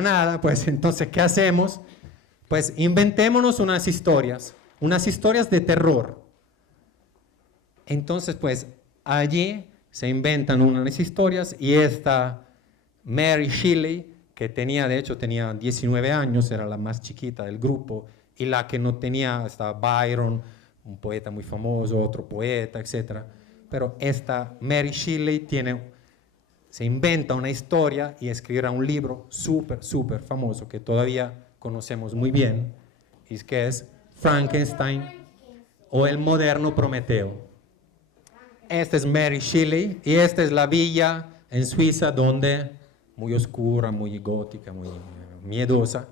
nada. Pues entonces, ¿qué hacemos? Pues inventémonos unas historias de terror. Entonces, pues allí se inventan unas historias y esta Mary Shelley, que de hecho tenía 19 años, era la más chiquita del grupo, y la que no tenía, estaba Byron, un poeta muy famoso, otro poeta, etc. Pero esta Mary Shelley se inventa una historia y escribirá un libro súper, súper famoso que todavía conocemos muy bien, y que es Frankenstein o el moderno Prometeo. Esta es Mary Shelley y esta es la villa en Suiza muy oscura, muy gótica, muy miedosa,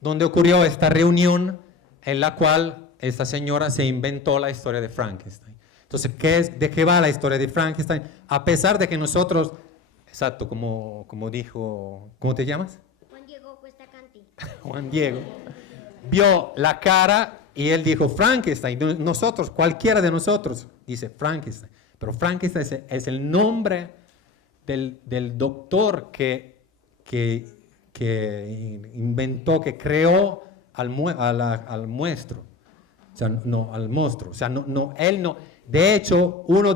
donde ocurrió esta reunión en la cual esta señora se inventó la historia de Frankenstein. Entonces, ¿de qué va la historia de Frankenstein? A pesar de que nosotros, exacto, como dijo, ¿cómo te llamas? Juan Diego Cuesta Canti. Juan Diego, vio la cara y él dijo Frankenstein. Nosotros, cualquiera de nosotros, dice Frankenstein. Pero Frankenstein es el nombre del doctor que inventó, que creó al monstruo. O sea, no, al monstruo. O sea, él no. De hecho, uno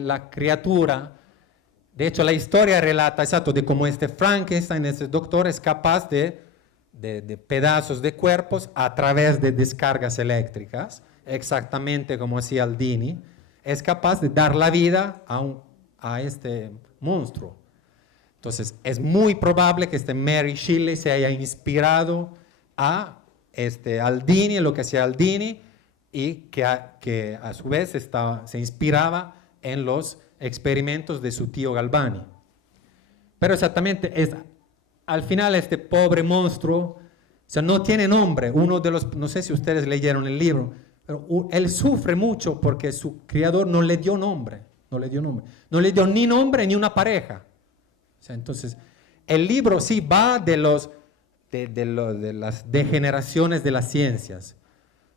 la criatura, de hecho, la historia relata, exacto, de cómo este Frankenstein, este doctor, es capaz de pedazos de cuerpos a través de descargas eléctricas, exactamente como hacía Aldini, es capaz de dar la vida a este monstruo. Entonces, es muy probable que este Mary Shelley se haya inspirado a Aldini, en lo que hacía Aldini, y que a su vez se inspiraba en los experimentos de su tío Galvani. Pero exactamente, al final este pobre monstruo, o sea, no tiene nombre. No sé si ustedes leyeron el libro, pero él sufre mucho porque su criador no le dio nombre, no le dio ni nombre ni una pareja. O sea, entonces, el libro sí va de las degeneraciones de las ciencias.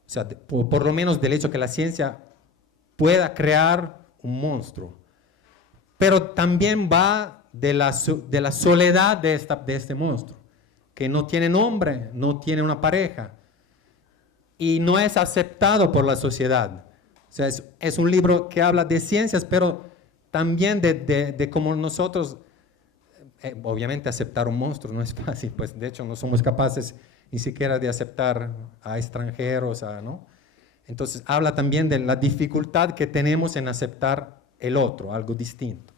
O sea, por lo menos del hecho que la ciencia pueda crear un monstruo. Pero también va de la soledad de este monstruo, que no tiene nombre, no tiene una pareja y no es aceptado por la sociedad. O sea, es un libro que habla de ciencias, pero también de cómo nosotros, obviamente aceptar un monstruo no es fácil, pues de hecho no somos capaces ni siquiera de aceptar a extranjeros, ¿no? Entonces habla también de la dificultad que tenemos en aceptar el otro, algo distinto.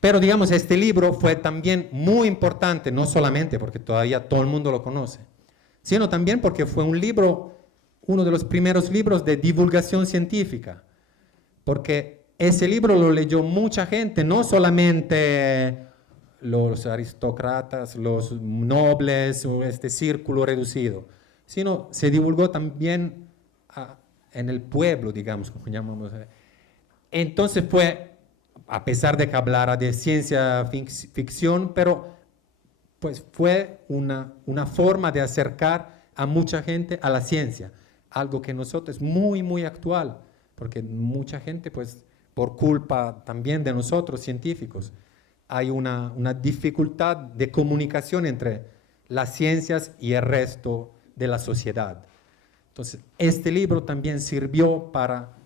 Pero digamos, este libro fue también muy importante, no solamente porque todavía todo el mundo lo conoce, sino también porque fue uno de los primeros libros de divulgación científica, porque ese libro lo leyó mucha gente, no solamente los aristócratas, los nobles o este círculo reducido, sino se divulgó también en el pueblo, digamos, como llamamos. Entonces fue, a pesar de que hablara de ciencia ficción, pero pues fue una forma de acercar a mucha gente a la ciencia, algo que nosotros es muy, muy actual, porque mucha gente, pues, por culpa también de nosotros, científicos, hay una dificultad de comunicación entre las ciencias y el resto de la sociedad. Entonces, este libro también sirvió para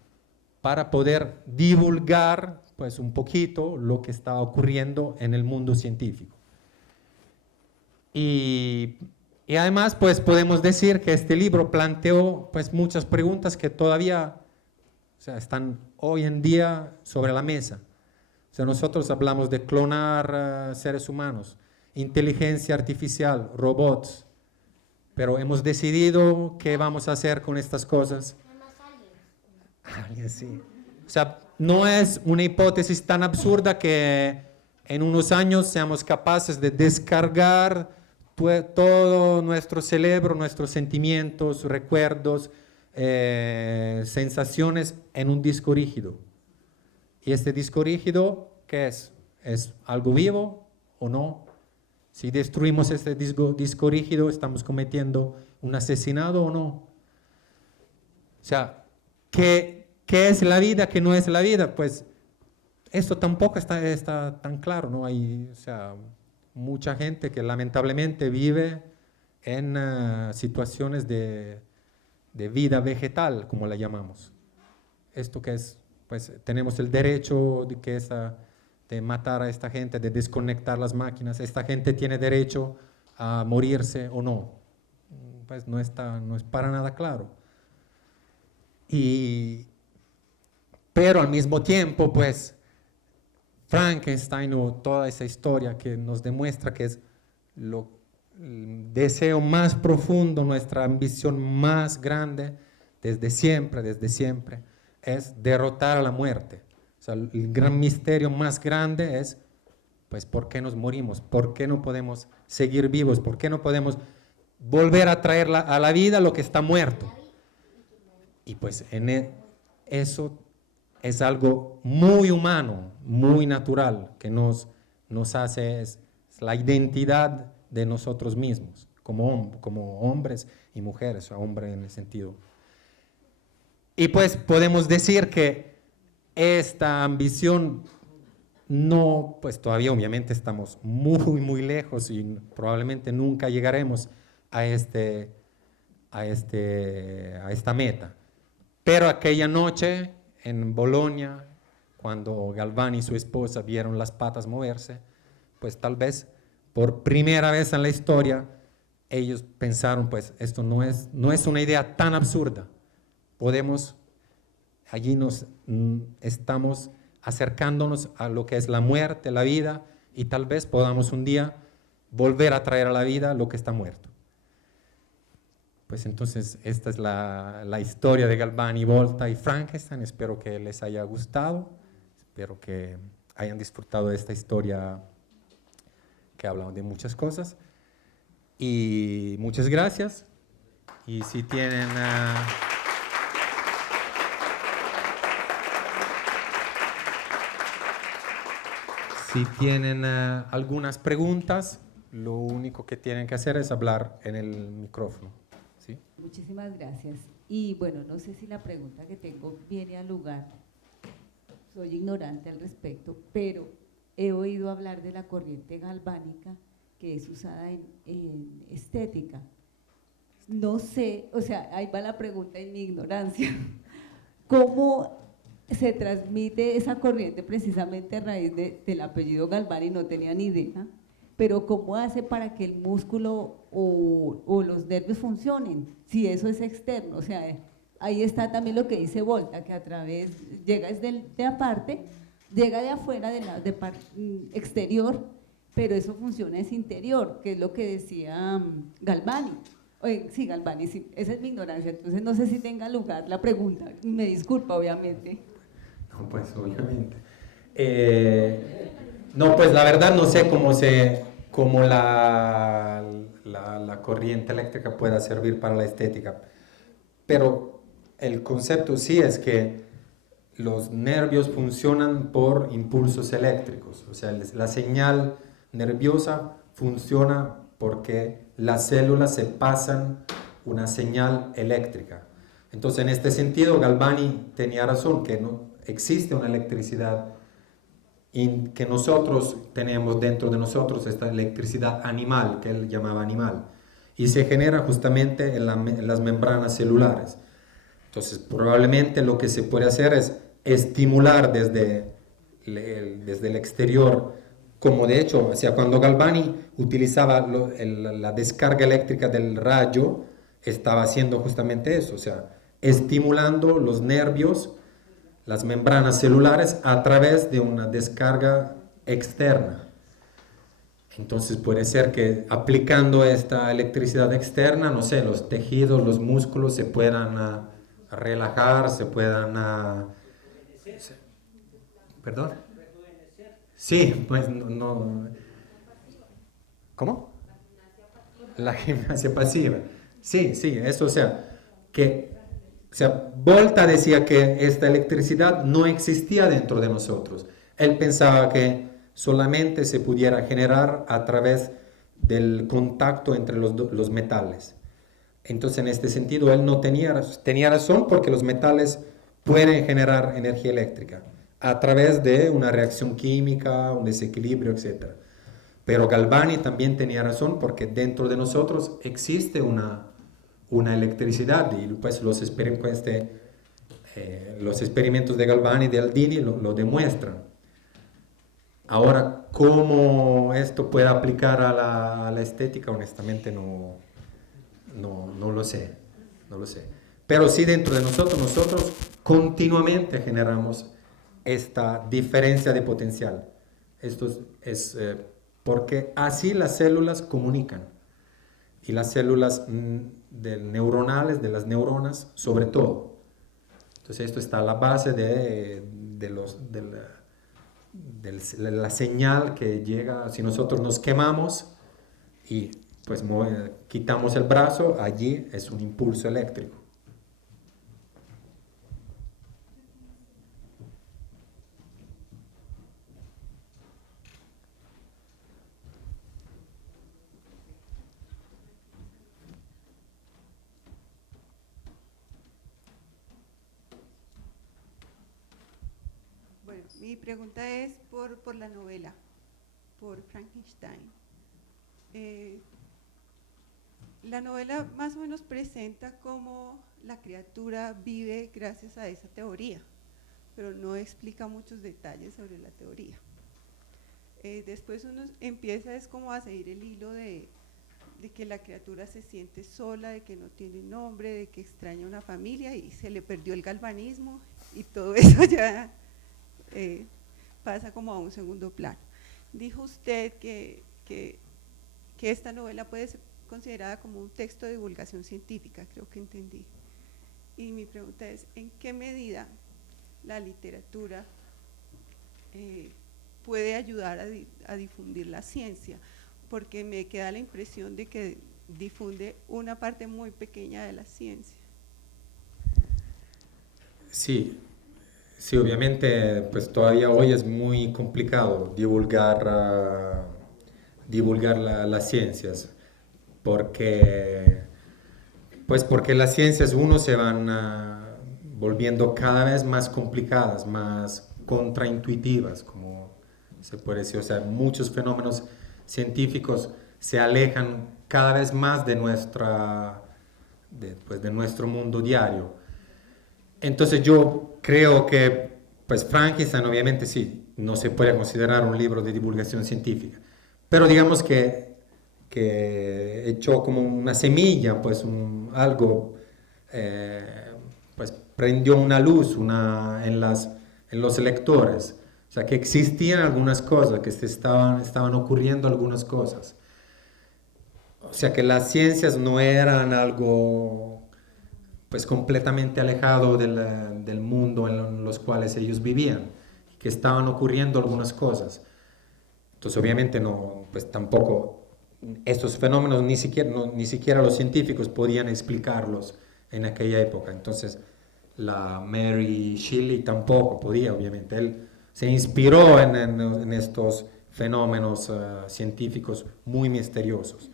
poder divulgar, pues, un poquito lo que estaba ocurriendo en el mundo científico. Y además, pues, podemos decir que este libro planteó, pues, muchas preguntas que todavía, o sea, están hoy en día sobre la mesa. O sea, nosotros hablamos de clonar seres humanos, inteligencia artificial, robots, pero hemos decidido qué vamos a hacer con estas cosas. Aliens, sí. O sea, no es una hipótesis tan absurda que en unos años seamos capaces de descargar todo nuestro cerebro, nuestros sentimientos, recuerdos, sensaciones en un disco rígido. Y este disco rígido, ¿qué es? ¿Es algo vivo o no? Si destruimos este disco rígido, ¿estamos cometiendo un asesinato o no? O sea, ¿qué es la vida, qué no es la vida? Pues esto tampoco está tan claro, ¿no? Hay, o sea, mucha gente que lamentablemente vive en situaciones de vida vegetal, como la llamamos. Esto que es, pues tenemos el derecho de matar a esta gente, de desconectar las máquinas. Esta gente tiene derecho a morirse o no. Pues no es para nada claro. Pero al mismo tiempo, pues, Frankenstein o toda esa historia que nos demuestra que es el deseo más profundo, nuestra ambición más grande, desde siempre, es derrotar a la muerte. O sea, el gran misterio más grande es, pues, ¿por qué nos morimos? ¿Por qué no podemos seguir vivos? ¿Por qué no podemos volver a traer a la vida lo que está muerto? Y pues eso es algo muy humano, muy natural, que nos hace, es la identidad de nosotros mismos, como hombres y mujeres, o hombre en el sentido. Y pues podemos decir que esta ambición no, pues todavía obviamente estamos muy lejos y probablemente nunca llegaremos a esta meta. Pero aquella noche en Bolonia, cuando Galvani y su esposa vieron las patas moverse, pues tal vez por primera vez en la historia ellos pensaron, pues esto no es una idea tan absurda. Allí estamos acercándonos a lo que es la muerte, la vida, y tal vez podamos un día volver a traer a la vida lo que está muerto. Pues entonces esta es la historia de Galvani, Volta y Frankenstein. Espero que les haya gustado, espero que hayan disfrutado de esta historia que habla de muchas cosas. Y muchas gracias. Y si tienen... Si tienen algunas preguntas, lo único que tienen que hacer es hablar en el micrófono. ¿Sí? Muchísimas gracias. Y bueno, no sé si la pregunta que tengo viene al lugar, soy ignorante al respecto, pero he oído hablar de la corriente galvánica que es usada en estética. No sé, o sea, ahí va la pregunta en mi ignorancia. ¿Cómo se transmite esa corriente precisamente a raíz del apellido Galvani? No tenía ni idea, pero ¿cómo hace para que el músculo o los nervios funcionen? Si eso es externo, o sea, ahí está también lo que dice Volta, que a través, llega desde de aparte, llega de afuera, exterior, pero eso funciona es interior, que es lo que decía Galvani. Sí, Galvani, sí, esa es mi ignorancia, entonces no sé si tenga lugar la pregunta, me disculpa obviamente. No, pues obviamente. No, pues la verdad no sé cómo la corriente eléctrica pueda servir para la estética, pero el concepto sí es que los nervios funcionan por impulsos eléctricos, o sea, la señal nerviosa funciona porque las células se pasan una señal eléctrica. Entonces, en este sentido, Galvani tenía razón, que no existe una electricidad que nosotros tenemos dentro de nosotros, esta electricidad animal, que él llamaba animal, y se genera justamente en las membranas celulares. Entonces, probablemente lo que se puede hacer es estimular desde el exterior, como de hecho, o sea, cuando Galvani utilizaba la descarga eléctrica del rayo, estaba haciendo justamente eso, o sea, estimulando los nervios, las membranas celulares a través de una descarga externa. Entonces puede ser que aplicando esta electricidad externa, no sé, los tejidos, los músculos se puedan relajar, se puedan... ¿Perdón? Sí, pues ¿Cómo? La gimnasia pasiva. Sí, sí, eso, o sea, Volta decía que esta electricidad no existía dentro de nosotros. Él pensaba que solamente se pudiera generar a través del contacto entre los metales. Entonces, en este sentido, él no tenía razón porque los metales pueden generar energía eléctrica a través de una reacción química, un desequilibrio, etc. Pero Galvani también tenía razón porque dentro de nosotros existe una electricidad y pues los experimentos de Galvani y de Aldini lo demuestran. Ahora, ¿cómo esto puede aplicar a la estética? Honestamente no lo sé, no lo sé. Pero sí dentro de nosotros continuamente generamos esta diferencia de potencial. Esto es porque así las células comunican. Y las células neuronales, de las neuronas, sobre todo. Entonces esto está a la base de la señal que llega, si nosotros nos quemamos y pues quitamos el brazo, allí es un impulso eléctrico. Bueno, mi pregunta es por la novela, por Frankenstein. La novela más o menos presenta cómo la criatura vive gracias a esa teoría, pero no explica muchos detalles sobre la teoría. Después uno empieza es como a seguir el hilo de que la criatura se siente sola, de que no tiene nombre, de que extraña una familia y se le perdió el galvanismo y todo eso ya pasa como a un segundo plano. Dijo usted que esta novela puede ser considerada como un texto de divulgación científica, creo que entendí. Y mi pregunta es, ¿en qué medida la literatura puede ayudar a difundir la ciencia? Porque me queda la impresión de que difunde una parte muy pequeña de la ciencia. Sí, sí, obviamente, pues todavía hoy es muy complicado divulgar las ciencias, porque las ciencias se van volviendo cada vez más complicadas, más contraintuitivas, como se puede decir. O sea, muchos fenómenos científicos se alejan cada vez más de nuestro mundo diario. Entonces yo creo que pues Frankenstein obviamente sí, no se puede considerar un libro de divulgación científica, pero digamos que echó como una semilla, pues algo, pues prendió una luz en los lectores. O sea, que existían algunas cosas, que estaban ocurriendo algunas cosas. O sea, que las ciencias no eran algo pues completamente alejado del mundo en los cuales ellos vivían, que estaban ocurriendo algunas cosas. Entonces, obviamente, no, pues tampoco estos fenómenos ni siquiera los científicos podían explicarlos en aquella época. Entonces, la Mary Shelley tampoco podía, obviamente. Él se inspiró en estos fenómenos científicos muy misteriosos.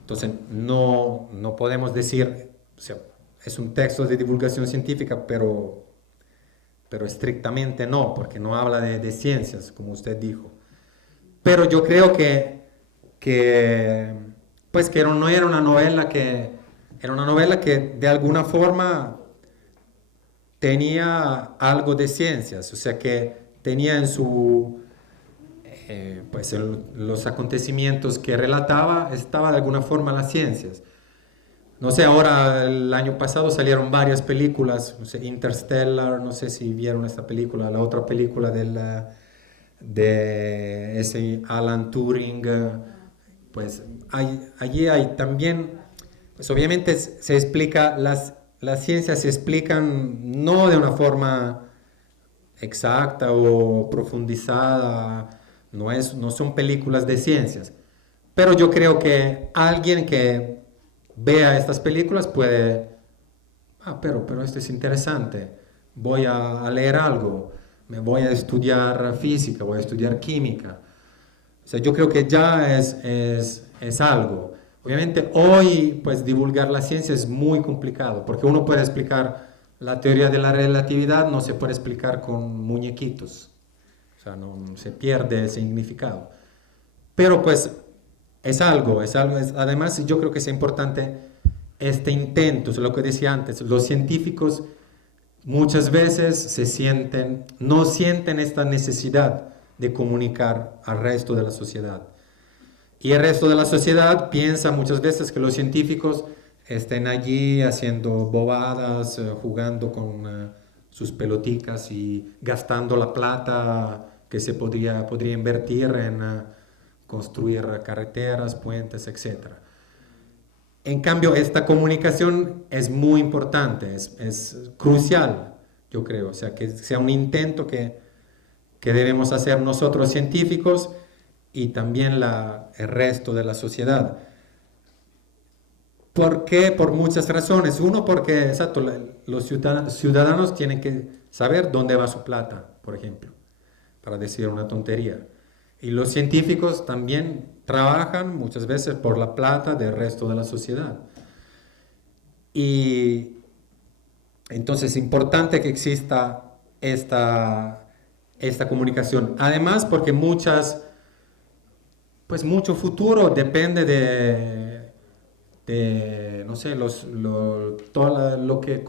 Entonces, no podemos decir, o sea, es un texto de divulgación científica, pero estrictamente no, porque no habla de ciencias, como usted dijo. Pero yo creo que no era una novela era una novela que de alguna forma tenía algo de ciencias, o sea que tenía en los acontecimientos que relataba, estaba de alguna forma las ciencias. No sé, ahora el año pasado salieron varias películas, no sé, Interstellar, no sé si vieron esta película, la otra película de ese Alan Turing, pues allí hay también, pues obviamente se explica, las ciencias se explican no de una forma exacta o profundizada, no son películas de ciencias. Pero yo creo que alguien que vea estas películas puede, pero esto es interesante, voy a leer algo, me voy a estudiar física, voy a estudiar química. O sea, yo creo que ya es algo. Obviamente hoy, pues divulgar la ciencia es muy complicado, porque uno puede explicar la teoría de la relatividad, no se puede explicar con muñequitos. O sea, no, se pierde el significado. Pero pues es algo. Además, yo creo que es importante este intento, es lo que decía antes, los científicos muchas veces no sienten esta necesidad de comunicar al resto de la sociedad. Y el resto de la sociedad piensa muchas veces que los científicos estén allí haciendo bobadas, jugando con sus peloticas y gastando la plata que se podría invertir en construir carreteras, puentes, etc. En cambio, esta comunicación es muy importante, es crucial, yo creo. O sea, que sea un intento que debemos hacer nosotros científicos y también el resto de la sociedad. ¿Por qué? Por muchas razones. Uno, porque exacto, los ciudadanos tienen que saber dónde va su plata, por ejemplo, para decir una tontería. Y los científicos también trabajan muchas veces por la plata del resto de la sociedad. Y entonces es importante que exista esta comunicación. Además, porque mucho futuro depende de no sé, todo lo que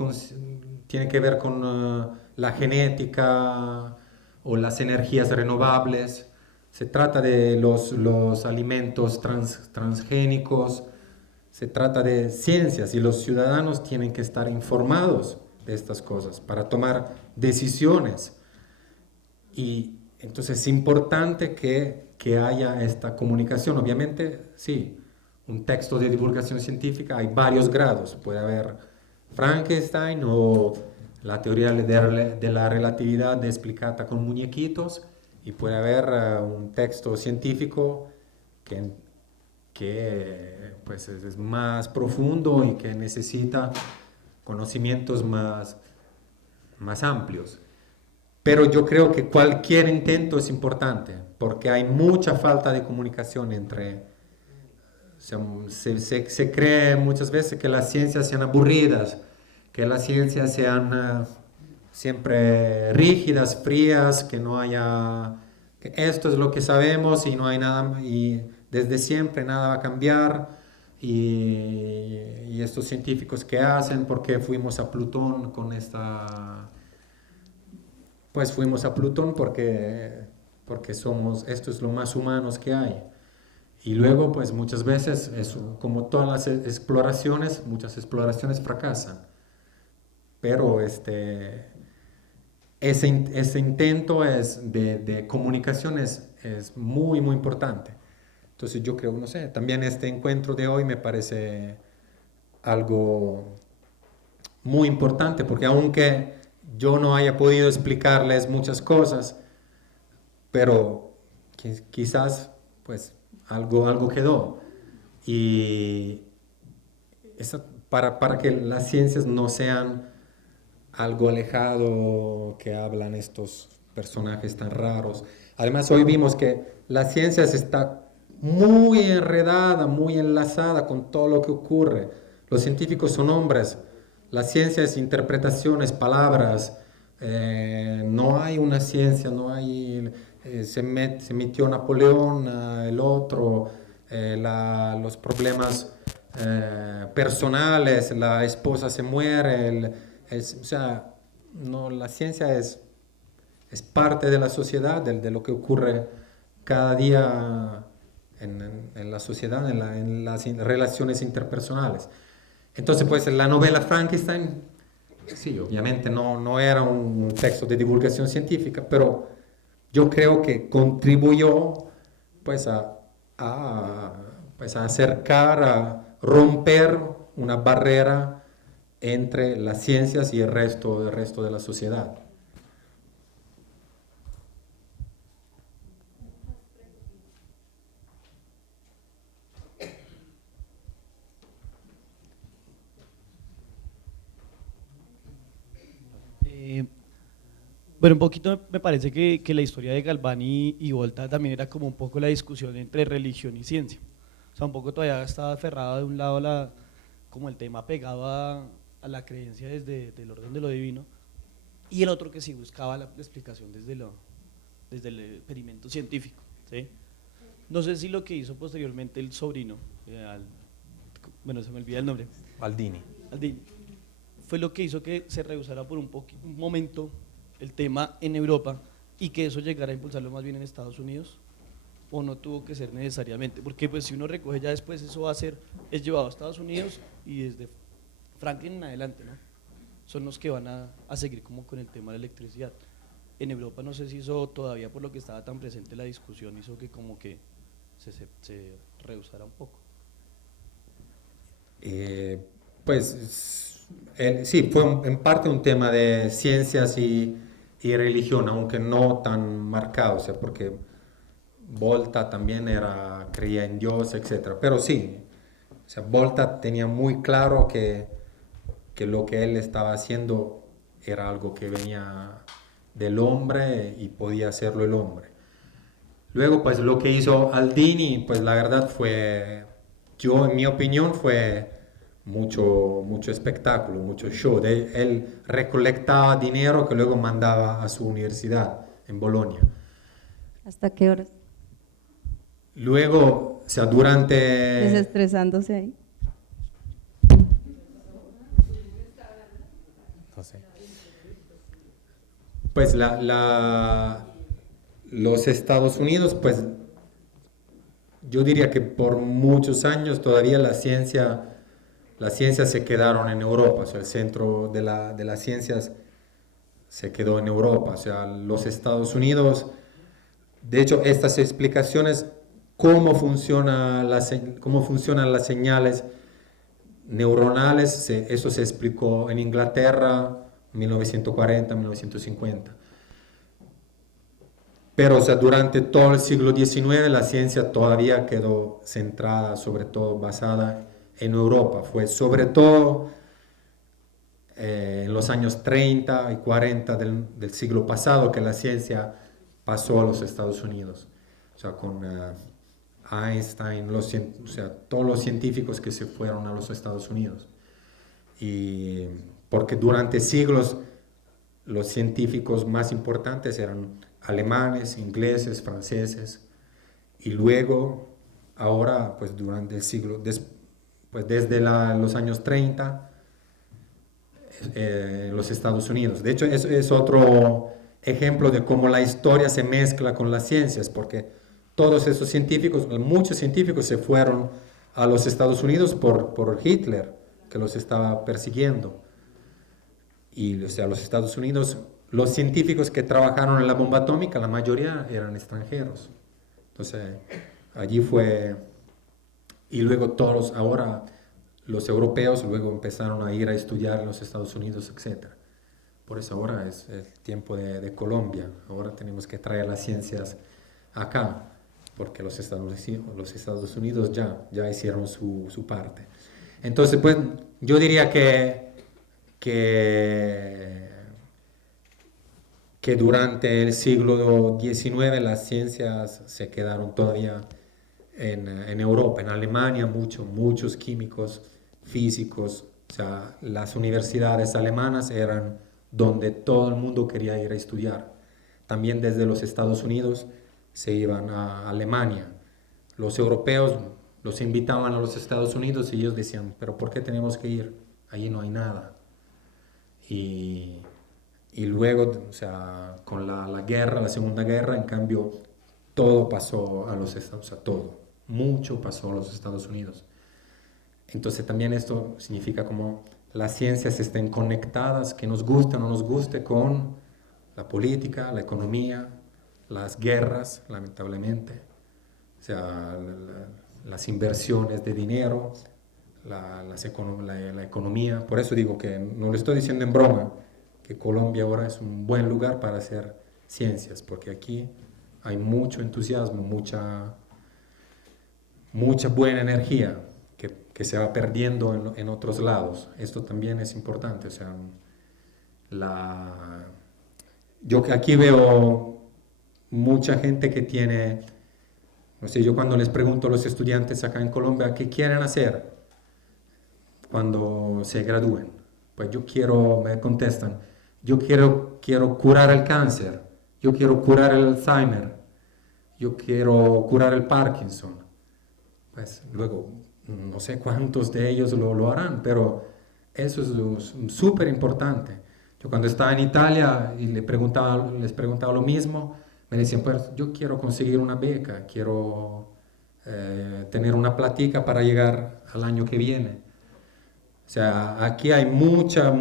tiene que ver con la genética o las energías renovables. Se trata de los alimentos transgénicos, se trata de ciencias y los ciudadanos tienen que estar informados de estas cosas para tomar decisiones. Y entonces es importante que haya esta comunicación. Obviamente, sí, un texto de divulgación científica hay varios grados. Puede haber Frankenstein o la teoría de la relatividad explicada con muñequitos, y puede haber un texto científico que pues es más profundo y que necesita conocimientos más amplios. Pero yo creo que cualquier intento es importante, porque hay mucha falta de comunicación se cree muchas veces que las ciencias sean aburridas, que las ciencias sean siempre rígidas, frías, que esto es lo que sabemos y no hay nada, y desde siempre nada va a cambiar, y estos científicos que hacen, porque fuimos a Plutón pues fuimos a Plutón porque esto es lo más humanos que hay. Y luego, pues muchas veces, como todas las exploraciones, muchas exploraciones fracasan. Pero ese intento de comunicación es muy, muy importante. Entonces yo creo, no sé, también este encuentro de hoy me parece algo muy importante, porque aunque yo no haya podido explicarles muchas cosas, pero quizás pues algo quedó. Y para que las ciencias no sean algo alejado que hablan estos personajes tan raros. Además, hoy vimos que la ciencia está muy enredada, muy enlazada con todo lo que ocurre. Los científicos son hombres, la ciencia es interpretaciones, palabras. No hay una ciencia, no hay... se metió Napoleón, el otro, los problemas personales, la esposa se muere, o sea, no, la ciencia es parte de la sociedad, de lo que ocurre cada día en la sociedad, en las relaciones interpersonales. Entonces, pues la novela Frankenstein, sí, obviamente no era un texto de divulgación científica, pero yo creo que contribuyó pues a acercar, a romper una barrera entre las ciencias y el resto de la sociedad. Bueno, un poquito me parece que la historia de Galvani y Volta también era como un poco la discusión entre religión y ciencia. O sea, un poco todavía estaba aferrada de un lado como el tema pegado a la creencia desde el orden de lo divino, y el otro que sí buscaba la explicación desde el experimento científico, ¿sí? No sé si lo que hizo posteriormente el sobrino, bueno, se me olvida el nombre, Aldini. fue lo que hizo que se rehusara por un momento el tema en Europa y que eso llegara a impulsarlo más bien en Estados Unidos, o no tuvo que ser necesariamente, porque pues si uno recoge ya después eso es llevado a Estados Unidos y desde Franklin en adelante, ¿no? Son los que van a seguir como con el tema de la electricidad. En Europa no sé si eso todavía, por lo que estaba tan presente la discusión, hizo que como que se rehusara un poco. Pues sí, fue en parte un tema de ciencias y religión, aunque no tan marcado, o sea, porque Volta también creía en Dios, etc. Pero sí, o sea, Volta tenía muy claro que lo que él estaba haciendo era algo que venía del hombre y podía hacerlo el hombre. Luego, pues lo que hizo Aldini, pues la verdad en mi opinión, fue mucho espectáculo, mucho show. Él recolectaba dinero que luego mandaba a su universidad en Bolonia. ¿Hasta qué horas? Luego, o sea, durante... Desestresándose ahí. No sé. Pues los Estados Unidos, pues yo diría que por muchos años todavía la ciencia se quedaron en Europa, o sea, el centro de las ciencias se quedó en Europa, o sea, los Estados Unidos, de hecho, estas explicaciones, cómo funcionan las señales neuronales, eso se explicó en Inglaterra, 1940, 1950. Pero, o sea, durante todo el siglo XIX la ciencia todavía quedó centrada, sobre todo basada en Europa. Fue sobre todo en los años 30 y 40 del siglo pasado que la ciencia pasó a los Estados Unidos. O sea, con Einstein, o sea, todos los científicos que se fueron a los Estados Unidos. Y porque durante siglos los científicos más importantes eran alemanes, ingleses, franceses, y luego, ahora, pues durante el siglo, pues desde los años 30, los Estados Unidos. De hecho, es otro ejemplo de cómo la historia se mezcla con las ciencias, porque todos esos científicos, muchos científicos se fueron a los Estados Unidos por Hitler, que los estaba persiguiendo. Y, o sea, los Estados Unidos, los científicos que trabajaron en la bomba atómica, la mayoría eran extranjeros. Entonces, allí fue... Y luego ahora los europeos luego empezaron a ir a estudiar en los Estados Unidos, etc. Por eso ahora es el tiempo de Colombia. Ahora tenemos que traer las ciencias acá, porque los Estados Unidos ya hicieron su parte. Entonces, pues, yo diría que durante el siglo XIX las ciencias se quedaron todavía en Europa, en Alemania, muchos químicos, físicos, o sea, las universidades alemanas eran donde todo el mundo quería ir a estudiar. También desde los Estados Unidos se iban a Alemania. Los europeos los invitaban a los Estados Unidos y ellos decían, pero ¿por qué tenemos que ir? Allí no hay nada. Y luego, o sea, con la guerra, la Segunda Guerra, en cambio, todo pasó a los Estados Unidos, mucho pasó a los Estados Unidos. Entonces también esto significa como las ciencias estén conectadas, que nos guste o no nos guste, con la política, la economía, las guerras, lamentablemente, o sea, las inversiones de dinero, la economía. Por eso digo que no lo estoy diciendo en broma, que Colombia ahora es un buen lugar para hacer ciencias, porque aquí hay mucho entusiasmo, mucha buena energía que se va perdiendo en otros lados. Esto también es importante, o sea, Yo aquí veo mucha gente que tiene, no sé, yo cuando les pregunto a los estudiantes acá en Colombia qué quieren hacer cuando se gradúen, pues me contestan, yo quiero curar el cáncer, yo quiero curar el Alzheimer, yo quiero curar el Parkinson. Pues luego, no sé cuántos de ellos lo harán, pero eso es súper importante. Yo cuando estaba en Italia y les preguntaba lo mismo, me decían, pues yo quiero conseguir una beca, quiero tener una platica para llegar al año que viene. O sea, aquí hay mucha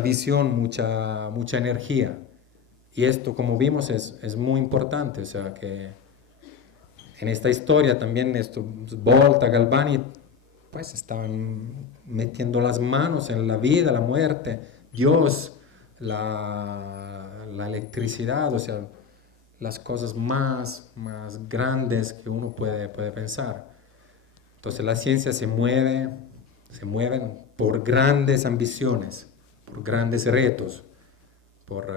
visión, mucha energía. Y esto, como vimos, es muy importante. O sea, que en esta historia también Volta, Galvani, pues estaban metiendo las manos en la vida, la muerte, Dios, la electricidad, o sea, las cosas más grandes que uno puede pensar. Entonces la ciencia se mueve por grandes ambiciones, por grandes retos, por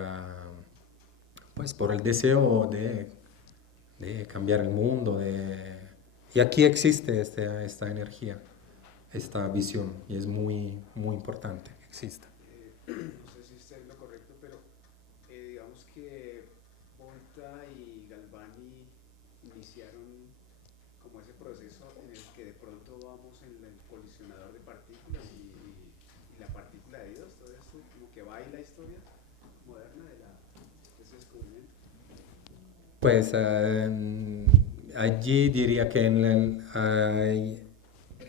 el deseo de cambiar el mundo. Y aquí existe esta energía, esta visión, y es muy importante que exista. No sé si estoy en lo correcto, pero digamos que Volta y Galvani iniciaron como ese proceso en el que de pronto vamos en el colisionador de partículas y la partícula de Dios, todo esto como que va en la historia moderna de ese descubrimiento. Pues allí diría que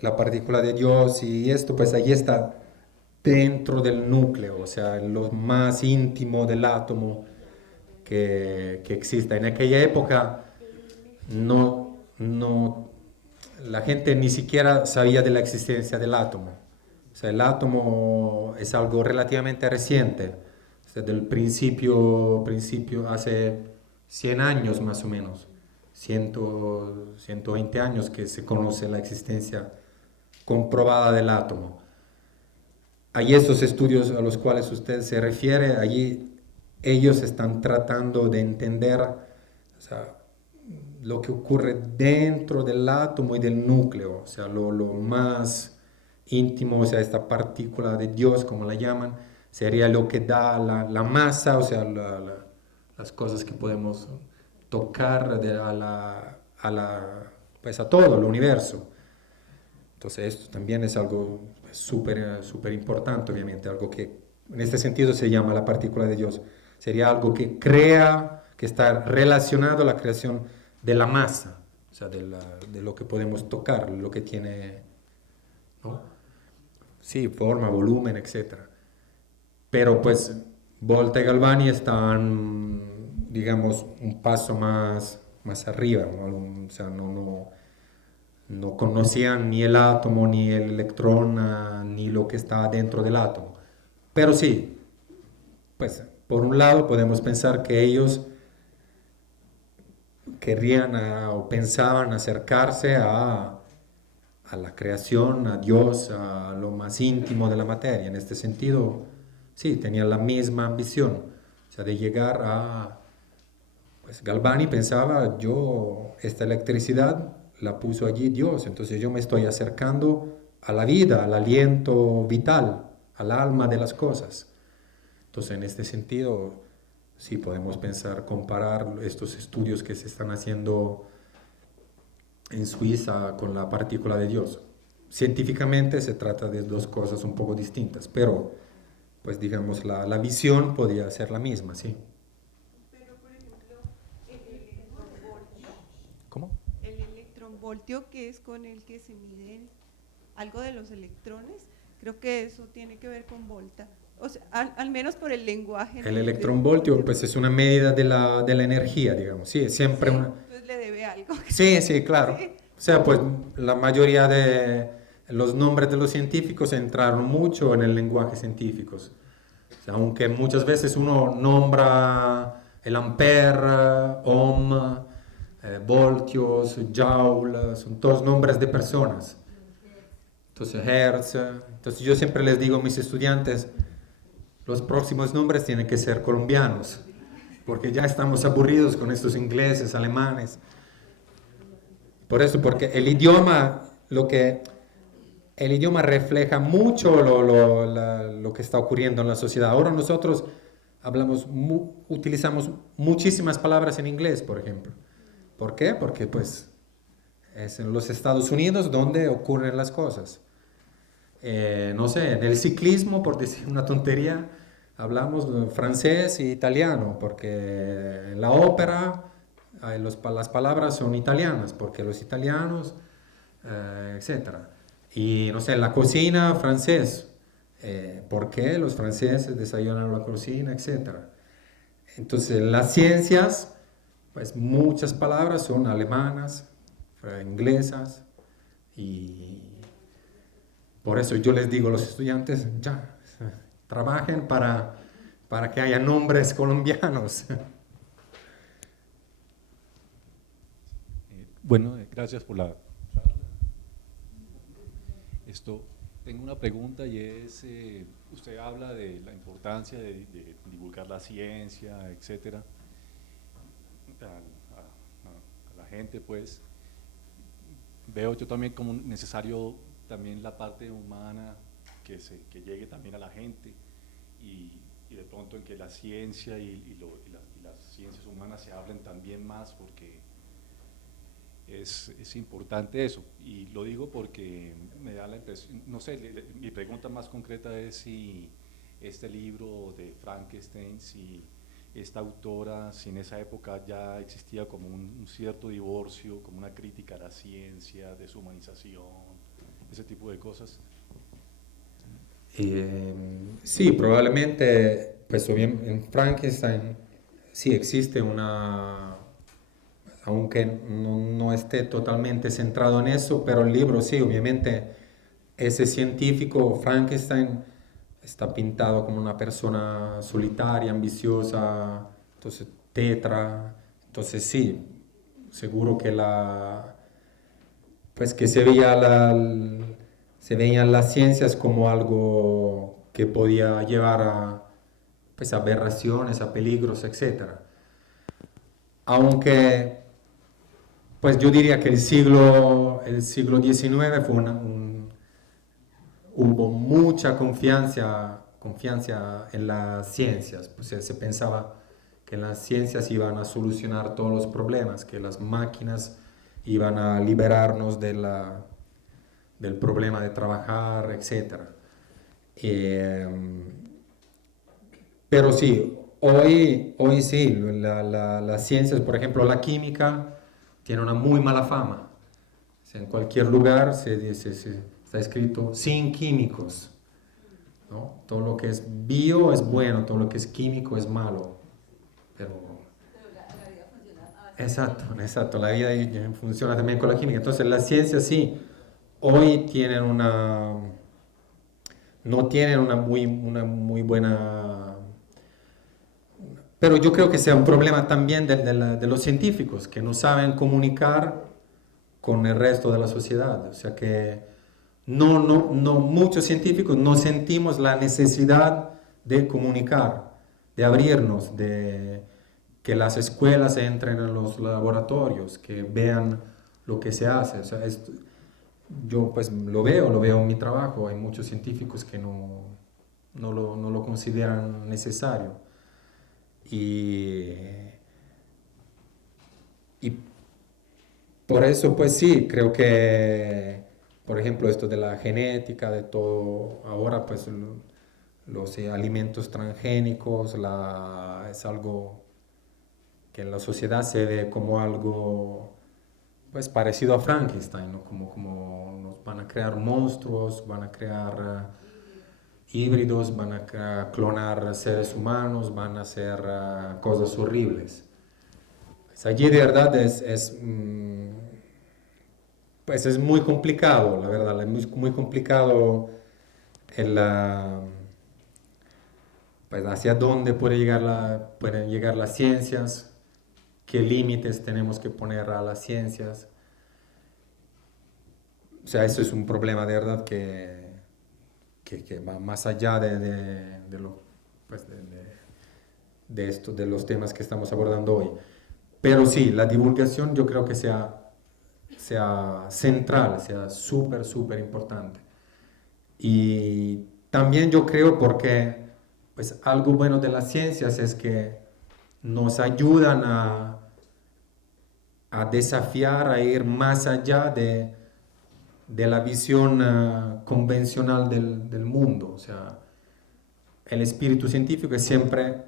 la partícula de Dios y esto, pues allí está dentro del núcleo, o sea, lo más íntimo del átomo que existe. En aquella época la gente ni siquiera sabía de la existencia del átomo. O sea, el átomo es algo relativamente reciente, o sea, del principio hace 100 años más o menos, 120 años que se conoce la existencia comprobada del átomo. Hay esos estudios a los cuales usted se refiere, allí ellos están tratando de entender, o sea, lo que ocurre dentro del átomo y del núcleo, o sea, lo más íntimo, o sea, esta partícula de Dios, como la llaman, sería lo que da la masa, o sea, las cosas que podemos tocar pues a todo el universo. Entonces esto también es algo súper importante, obviamente, algo que en este sentido se llama la partícula de Dios. Sería algo que crea, que está relacionado a la creación de la masa, o sea, de lo que podemos tocar, lo que tiene, ¿no? Sí, forma, volumen, etc. Pero pues Volta y Galvani están, digamos, un paso más arriba, ¿no? O sea, no conocían ni el átomo, ni el electrón, ni lo que está dentro del átomo. Pero sí, pues por un lado podemos pensar que ellos querrían o pensaban acercarse a la creación, a Dios, a lo más íntimo de la materia. En este sentido, sí, tenían la misma ambición, o sea, de llegar a... Pues Galvani pensaba, esta electricidad la puso allí Dios, entonces yo me estoy acercando a la vida, al aliento vital, al alma de las cosas. Entonces, en este sentido, sí podemos comparar estos estudios que se están haciendo en Suiza con la partícula de Dios. Científicamente se trata de dos cosas un poco distintas, pero, pues digamos, la visión podría ser la misma, sí. Pero, por ejemplo, el electronvoltio, ¿Cómo? el electronvoltio, que es con el que se miden algo de los electrones, creo que eso tiene que ver con Volta. O sea, al menos por el lenguaje. El electronvoltio, pues es una medida de la energía, digamos, sí, es siempre sí, una... Entonces le debe algo. Sí, claro. Sí. O sea, pues la mayoría de los nombres de los científicos entraron mucho en el lenguaje científico. O sea, aunque muchas veces uno nombra el ampere, ohm, voltios, joule, son todos nombres de personas. Entonces, hertz. Entonces yo siempre les digo a mis estudiantes, los próximos nombres tienen que ser colombianos, porque ya estamos aburridos con estos ingleses, alemanes. Por eso, porque el idioma, el idioma refleja mucho lo que está ocurriendo en la sociedad. Ahora nosotros utilizamos muchísimas palabras en inglés, por ejemplo. ¿Por qué? Porque pues es en los Estados Unidos donde ocurren las cosas. No sé, en el ciclismo, por decir una tontería, hablamos francés e italiano, porque en la ópera las palabras son italianas, porque los italianos, etc. Y no sé, en la cocina, francés, porque los franceses desayunan en la cocina, etc. Entonces, en las ciencias, pues muchas palabras son alemanas, inglesas, y por eso yo les digo a los estudiantes, ya, trabajen para que haya nombres colombianos. Bueno, gracias por la charla. Tengo una pregunta y es, usted habla de la importancia de divulgar la ciencia, etcétera, a la gente, pues. Veo yo también como necesario también la parte humana que llegue también a la gente y de pronto en que la ciencia y las ciencias humanas se hablen también más, porque es importante eso. Y lo digo porque me da la impresión, no sé, mi pregunta más concreta es si este libro de Frankenstein, si esta autora, si en esa época ya existía como un cierto divorcio, como una crítica a la ciencia, deshumanización, ese tipo de cosas. Sí, probablemente, pues en Frankenstein sí existe aunque no esté totalmente centrado en eso, pero el libro sí, obviamente, ese científico Frankenstein está pintado como una persona solitaria, ambiciosa, entonces tetra, entonces sí, seguro que pues que se veían las ciencias como algo que podía llevar a pues aberraciones, a peligros, etc. Aunque pues yo diría que el siglo XIX fue hubo mucha confianza en las ciencias, pues se pensaba que las ciencias iban a solucionar todos los problemas, que las máquinas iban a liberarnos del problema de trabajar, etc. Pero sí, hoy sí, las ciencias, por ejemplo, la química tiene una muy mala fama. O sea, en cualquier lugar está escrito sin químicos, ¿no? Todo lo que es bio es bueno, todo lo que es químico es malo. Pero la vida funciona. Exacto, la vida funciona también con la química. Entonces las ciencias sí, hoy no tienen una muy buena... Pero yo creo que sea un problema también de los científicos, que no saben comunicar con el resto de la sociedad. O sea que muchos científicos no sentimos la necesidad de comunicar, de abrirnos, de que las escuelas entren en los laboratorios, que vean lo que se hace. O sea, yo pues lo veo en mi trabajo. Hay muchos científicos que no lo consideran necesario. Y por eso, pues sí, creo que, por ejemplo, esto de la genética, de todo, ahora pues los alimentos transgénicos, es algo que en la sociedad se ve como algo pues parecido a Frankenstein, ¿no? Como nos van a crear monstruos, van a crear híbridos, van a clonar seres humanos, van a hacer cosas horribles. Pues allí de verdad pues es muy complicado, la verdad, es muy complicado pues hacia dónde pueden llegar las ciencias, qué límites tenemos que poner a las ciencias. O sea, eso es un problema de verdad que va más allá de pues, de esto, de los temas que estamos abordando hoy. Pero sí, la divulgación yo creo que sea central, sea súper importante. Y también yo creo porque pues algo bueno de las ciencias es que nos ayudan a desafiar, a ir más allá de la visión convencional del mundo. O sea, el espíritu científico es siempre,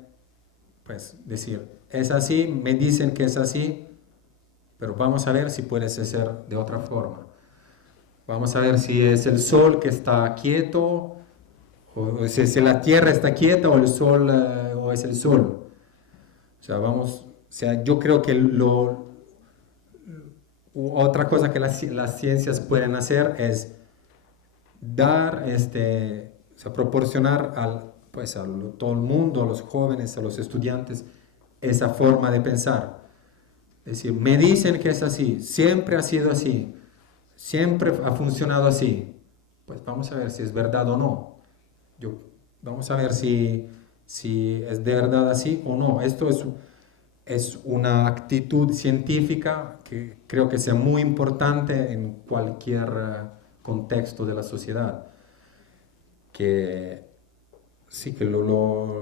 pues, decir, es así, me dicen que es así, pero vamos a ver si puede ser de otra forma. Vamos a ver si es el sol que está quieto, o si la tierra está quieta, o el sol, o es el sol. O sea, yo creo que otra cosa que las ciencias pueden hacer es dar, o sea, proporcionar a todo el mundo, a los jóvenes, a los estudiantes, esa forma de pensar. Es decir, me dicen que es así, siempre ha sido así, siempre ha funcionado así. Pues vamos a ver si es verdad o no. Vamos a ver si es de verdad así o no. Esto es una actitud científica que creo que sea muy importante en cualquier contexto de la sociedad. Que sí, que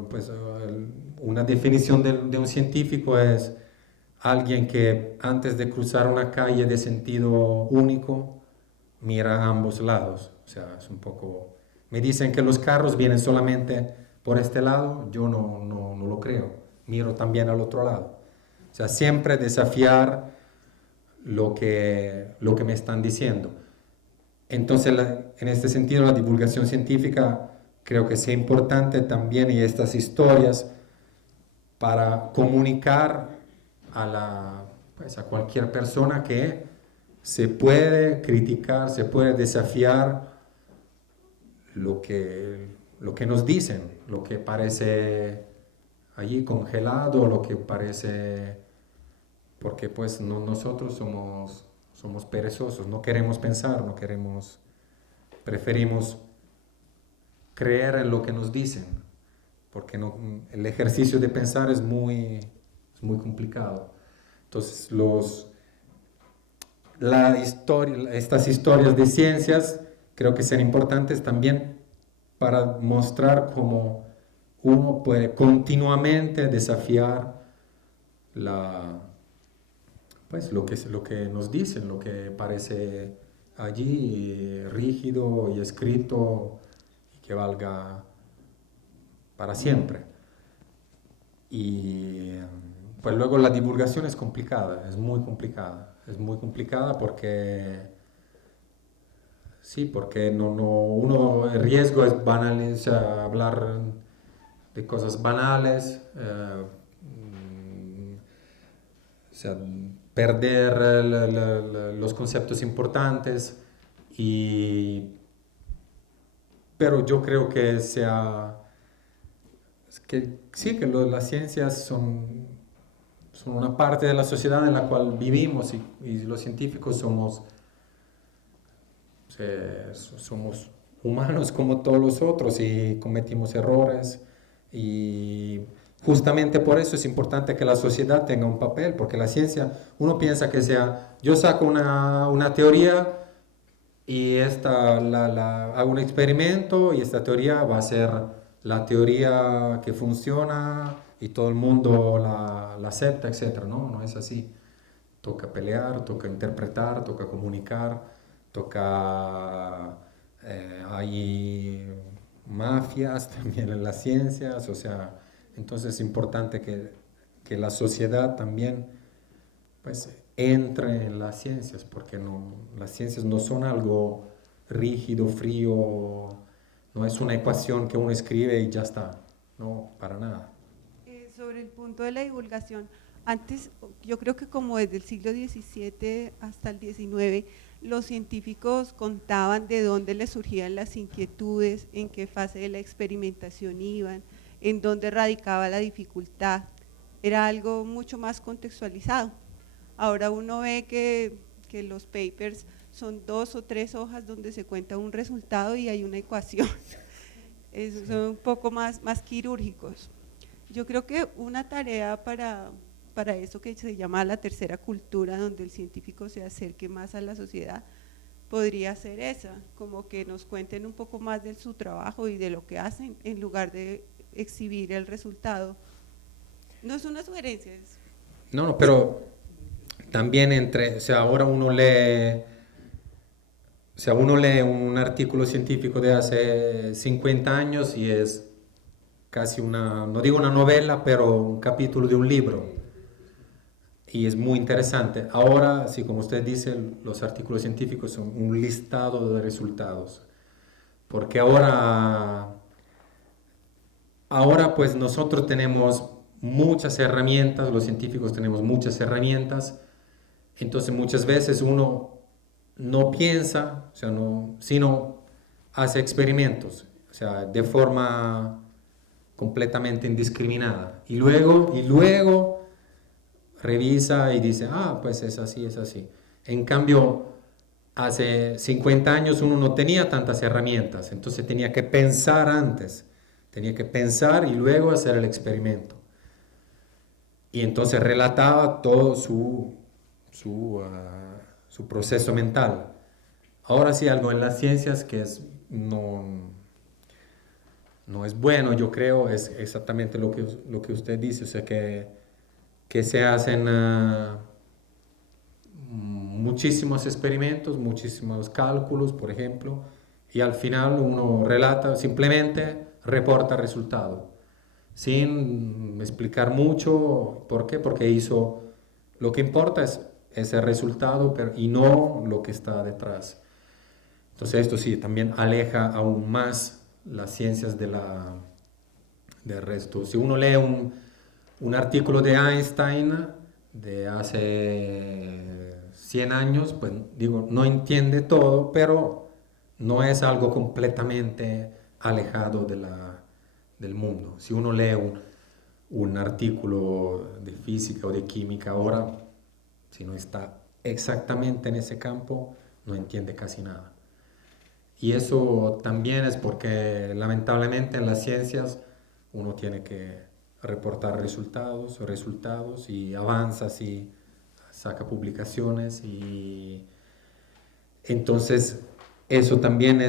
pues, una definición de un científico es alguien que antes de cruzar una calle de sentido único mira a ambos lados. O sea, es un poco... Me dicen que los carros vienen solamente por este lado, yo no lo creo. Miro también al otro lado. O sea, siempre desafiar lo que me están diciendo. Entonces, en este sentido, la divulgación científica creo que es importante también, y estas historias, para comunicar a cualquier persona que se puede criticar, se puede desafiar lo que nos dicen, lo que parece allí congelado, lo que parece, porque pues nosotros somos perezosos, no queremos pensar, preferimos creer en lo que nos dicen, porque el ejercicio de pensar es muy complicado. Entonces, estas historias de ciencias creo que son importantes también para mostrar cómo uno puede continuamente desafiar pues lo que nos dicen, lo que parece allí rígido y escrito y que valga para siempre. Y pues luego la divulgación es complicada, es muy complicada porque el riesgo es banalizar, hablar de cosas banales, o sea, perder los conceptos importantes, pero yo creo que las ciencias son una parte de la sociedad en la cual vivimos y los científicos somos humanos como todos los otros y cometimos errores, y justamente por eso es importante que la sociedad tenga un papel, porque la ciencia, uno piensa que yo saco una teoría y hago un experimento y esta teoría va a ser la teoría que funciona y todo el mundo la acepta, etc. No es así. Toca pelear, toca interpretar, toca comunicar, hay mafias también en las ciencias, o sea, entonces es importante que la sociedad también pues entre en las ciencias, porque las ciencias no son algo rígido, frío, no es una ecuación que uno escribe y ya está, no, para nada. Sobre el punto de la divulgación, antes yo creo que como desde el siglo XVII hasta el XIX, los científicos contaban de dónde les surgían las inquietudes, en qué fase de la experimentación iban, en dónde radicaba la dificultad. Era algo mucho más contextualizado. Ahora uno ve que los papers son 2 o 3 hojas donde se cuenta un resultado y hay una ecuación. son un poco más quirúrgicos. Yo creo que una tarea para eso que se llama la tercera cultura, donde el científico se acerque más a la sociedad, podría ser esa, como que nos cuenten un poco más de su trabajo y de lo que hacen, en lugar de exhibir el resultado. No es una sugerencia. No, pero también o sea, ahora uno lee un artículo científico de hace 50 años y es casi no digo una novela, pero un capítulo de un libro. Y es muy interesante. Ahora, sí, como usted dice, los artículos científicos son un listado de resultados. Porque ahora pues nosotros tenemos muchas herramientas, los científicos tenemos muchas herramientas, entonces muchas veces uno no piensa, o sea, sino hace experimentos, o sea, de forma completamente indiscriminada. Y luego revisa y dice, pues es así, es así. En cambio, hace 50 años uno no tenía tantas herramientas, entonces tenía que pensar antes, tenía que pensar y luego hacer el experimento. Y entonces relataba todo su proceso mental. Ahora sí, algo en las ciencias que no es bueno, yo creo, es exactamente lo que usted dice, o sea, que se hacen muchísimos experimentos, muchísimos cálculos, por ejemplo, y al final uno relata, simplemente reporta resultado, sin explicar mucho. ¿Por qué? Porque lo que importa es ese resultado y no lo que está detrás. Entonces esto sí, también aleja aún más las ciencias del resto. Si uno lee un artículo de Einstein de hace 100 años, pues digo, no entiende todo, pero no es algo completamente alejado del mundo. Si uno lee un artículo de física o de química ahora, si no está exactamente en ese campo, no entiende casi nada. Y eso también es porque lamentablemente en las ciencias uno tiene que reportar resultados y avanzas y saca publicaciones, y entonces eso también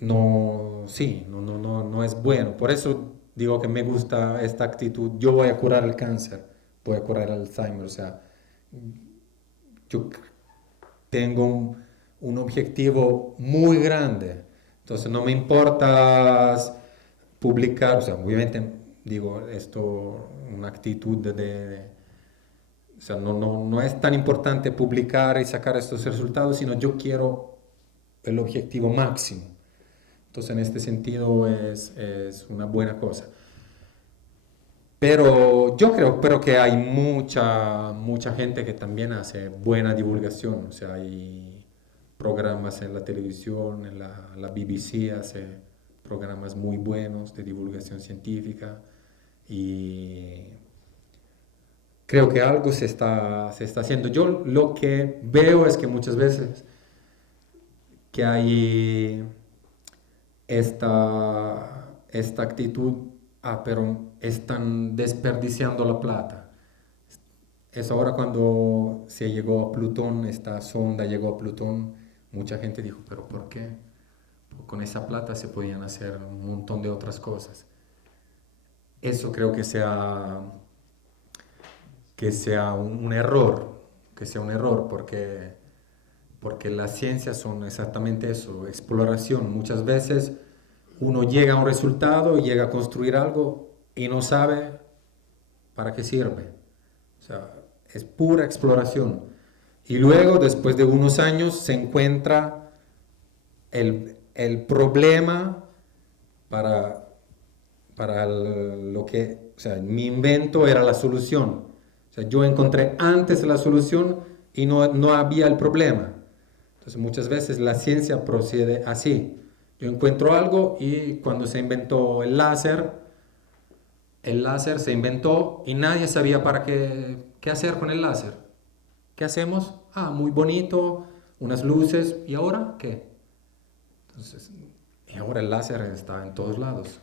no es bueno. Por eso digo que me gusta esta actitud. Yo voy a curar el cáncer, voy a curar el Alzheimer, o sea, yo tengo un objetivo muy grande, entonces no me importa publicar, o sea, obviamente digo esto, una actitud o sea, no es tan importante publicar y sacar estos resultados, sino yo quiero el objetivo máximo. Entonces en este sentido es una buena cosa. Pero yo creo que hay mucha gente que también hace buena divulgación, o sea, hay programas en la televisión, en la BBC hace programas muy buenos de divulgación científica, y creo que algo se está haciendo. Yo lo que veo es que muchas veces que hay esta actitud, pero están desperdiciando la plata. Es ahora cuando se llegó a Plutón, esta sonda llegó a Plutón, mucha gente dijo, pero ¿por qué? Pues con esa plata se podían hacer un montón de otras cosas. Eso creo que sea un error, porque las ciencias son exactamente eso, exploración. Muchas veces uno llega a un resultado, llega a construir algo y no sabe para qué sirve. O sea, es pura exploración. Y luego, después de unos años, se encuentra el problema para lo que, o sea, mi invento era la solución. O sea, yo encontré antes la solución y no había el problema. Entonces, muchas veces la ciencia procede así. Yo encuentro algo y cuando se inventó el láser se inventó y nadie sabía para qué hacer con el láser. ¿Qué hacemos? Muy bonito, unas luces, ¿y ahora qué? Entonces, Y ahora el láser está en todos lados.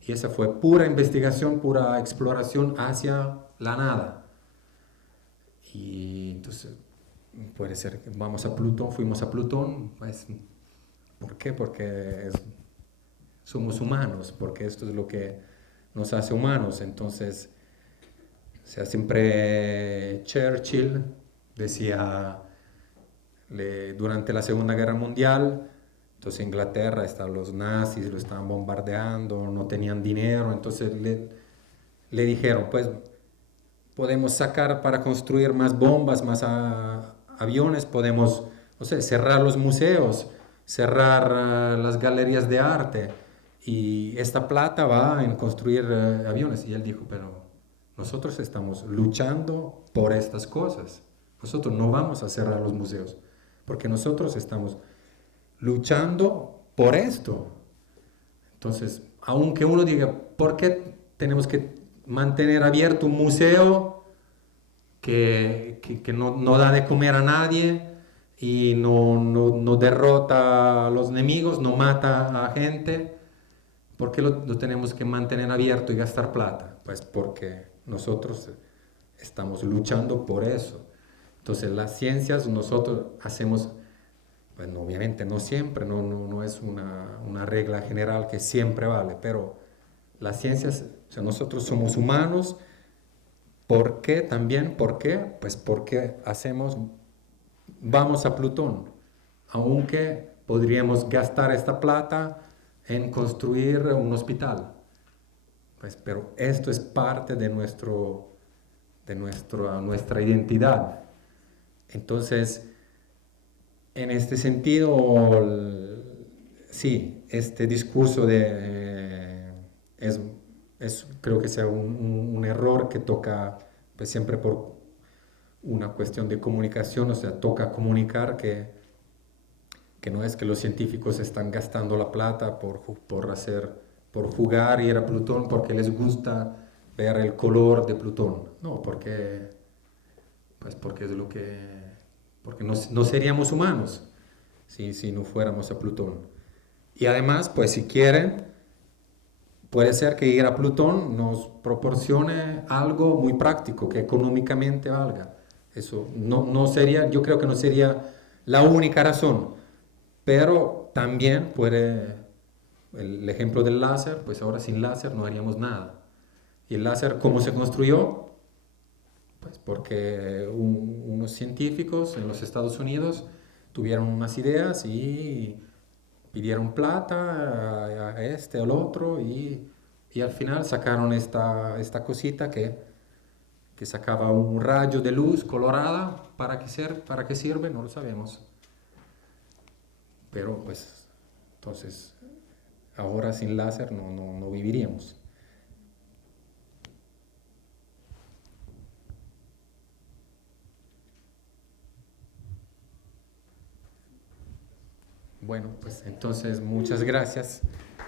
Y esa fue pura investigación, pura exploración hacia la nada. Y entonces puede ser que vamos a Plutón, fuimos a Plutón, pues, ¿por qué? Porque somos humanos, porque esto es lo que nos hace humanos. Entonces, o sea, siempre Churchill decía, durante la Segunda Guerra Mundial, entonces Inglaterra, los nazis lo estaban bombardeando, no tenían dinero, entonces le dijeron, pues podemos sacar para construir más bombas, más aviones, podemos, no sé, cerrar los museos, cerrar las galerías de arte, y esta plata va en construir aviones. Y él dijo, pero nosotros estamos luchando por estas cosas, nosotros no vamos a cerrar los museos, porque nosotros estamos luchando por esto. Entonces, aunque uno diga, ¿por qué tenemos que mantener abierto un museo que no da de comer a nadie y no derrota a los enemigos, no mata a gente? ¿Por qué lo tenemos que mantener abierto y gastar plata? Pues porque nosotros estamos luchando por eso. Entonces, las ciencias nosotros hacemos. Bueno, obviamente no siempre, no es una regla general que siempre vale, pero las ciencias, o sea, nosotros somos humanos. ¿Por qué también? ¿Por qué? Pues porque vamos a Plutón, aunque podríamos gastar esta plata en construir un hospital. Pues, pero esto es parte de nuestra identidad. Entonces, en este sentido, sí, este discurso creo que sea un error que toca, pues siempre por una cuestión de comunicación, o sea, toca comunicar que no es que los científicos están gastando la plata por jugar y ir a Plutón porque les gusta ver el color de Plutón. No, porque es lo que... porque no seríamos humanos si no fuéramos a Plutón. Y además, pues si quieren, puede ser que ir a Plutón nos proporcione algo muy práctico, que económicamente valga. Eso no sería, yo creo que no sería la única razón, pero también puede, el ejemplo del láser, pues ahora sin láser no haríamos nada. ¿Y el láser cómo se construyó? Pues porque unos científicos en los Estados Unidos tuvieron unas ideas y pidieron plata a este, al otro, y al final sacaron esta cosita que sacaba un rayo de luz colorada. ¿Para qué sirve? No lo sabemos. Pero pues, entonces, ahora sin láser no viviríamos. Bueno, pues entonces muchas gracias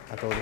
a todos.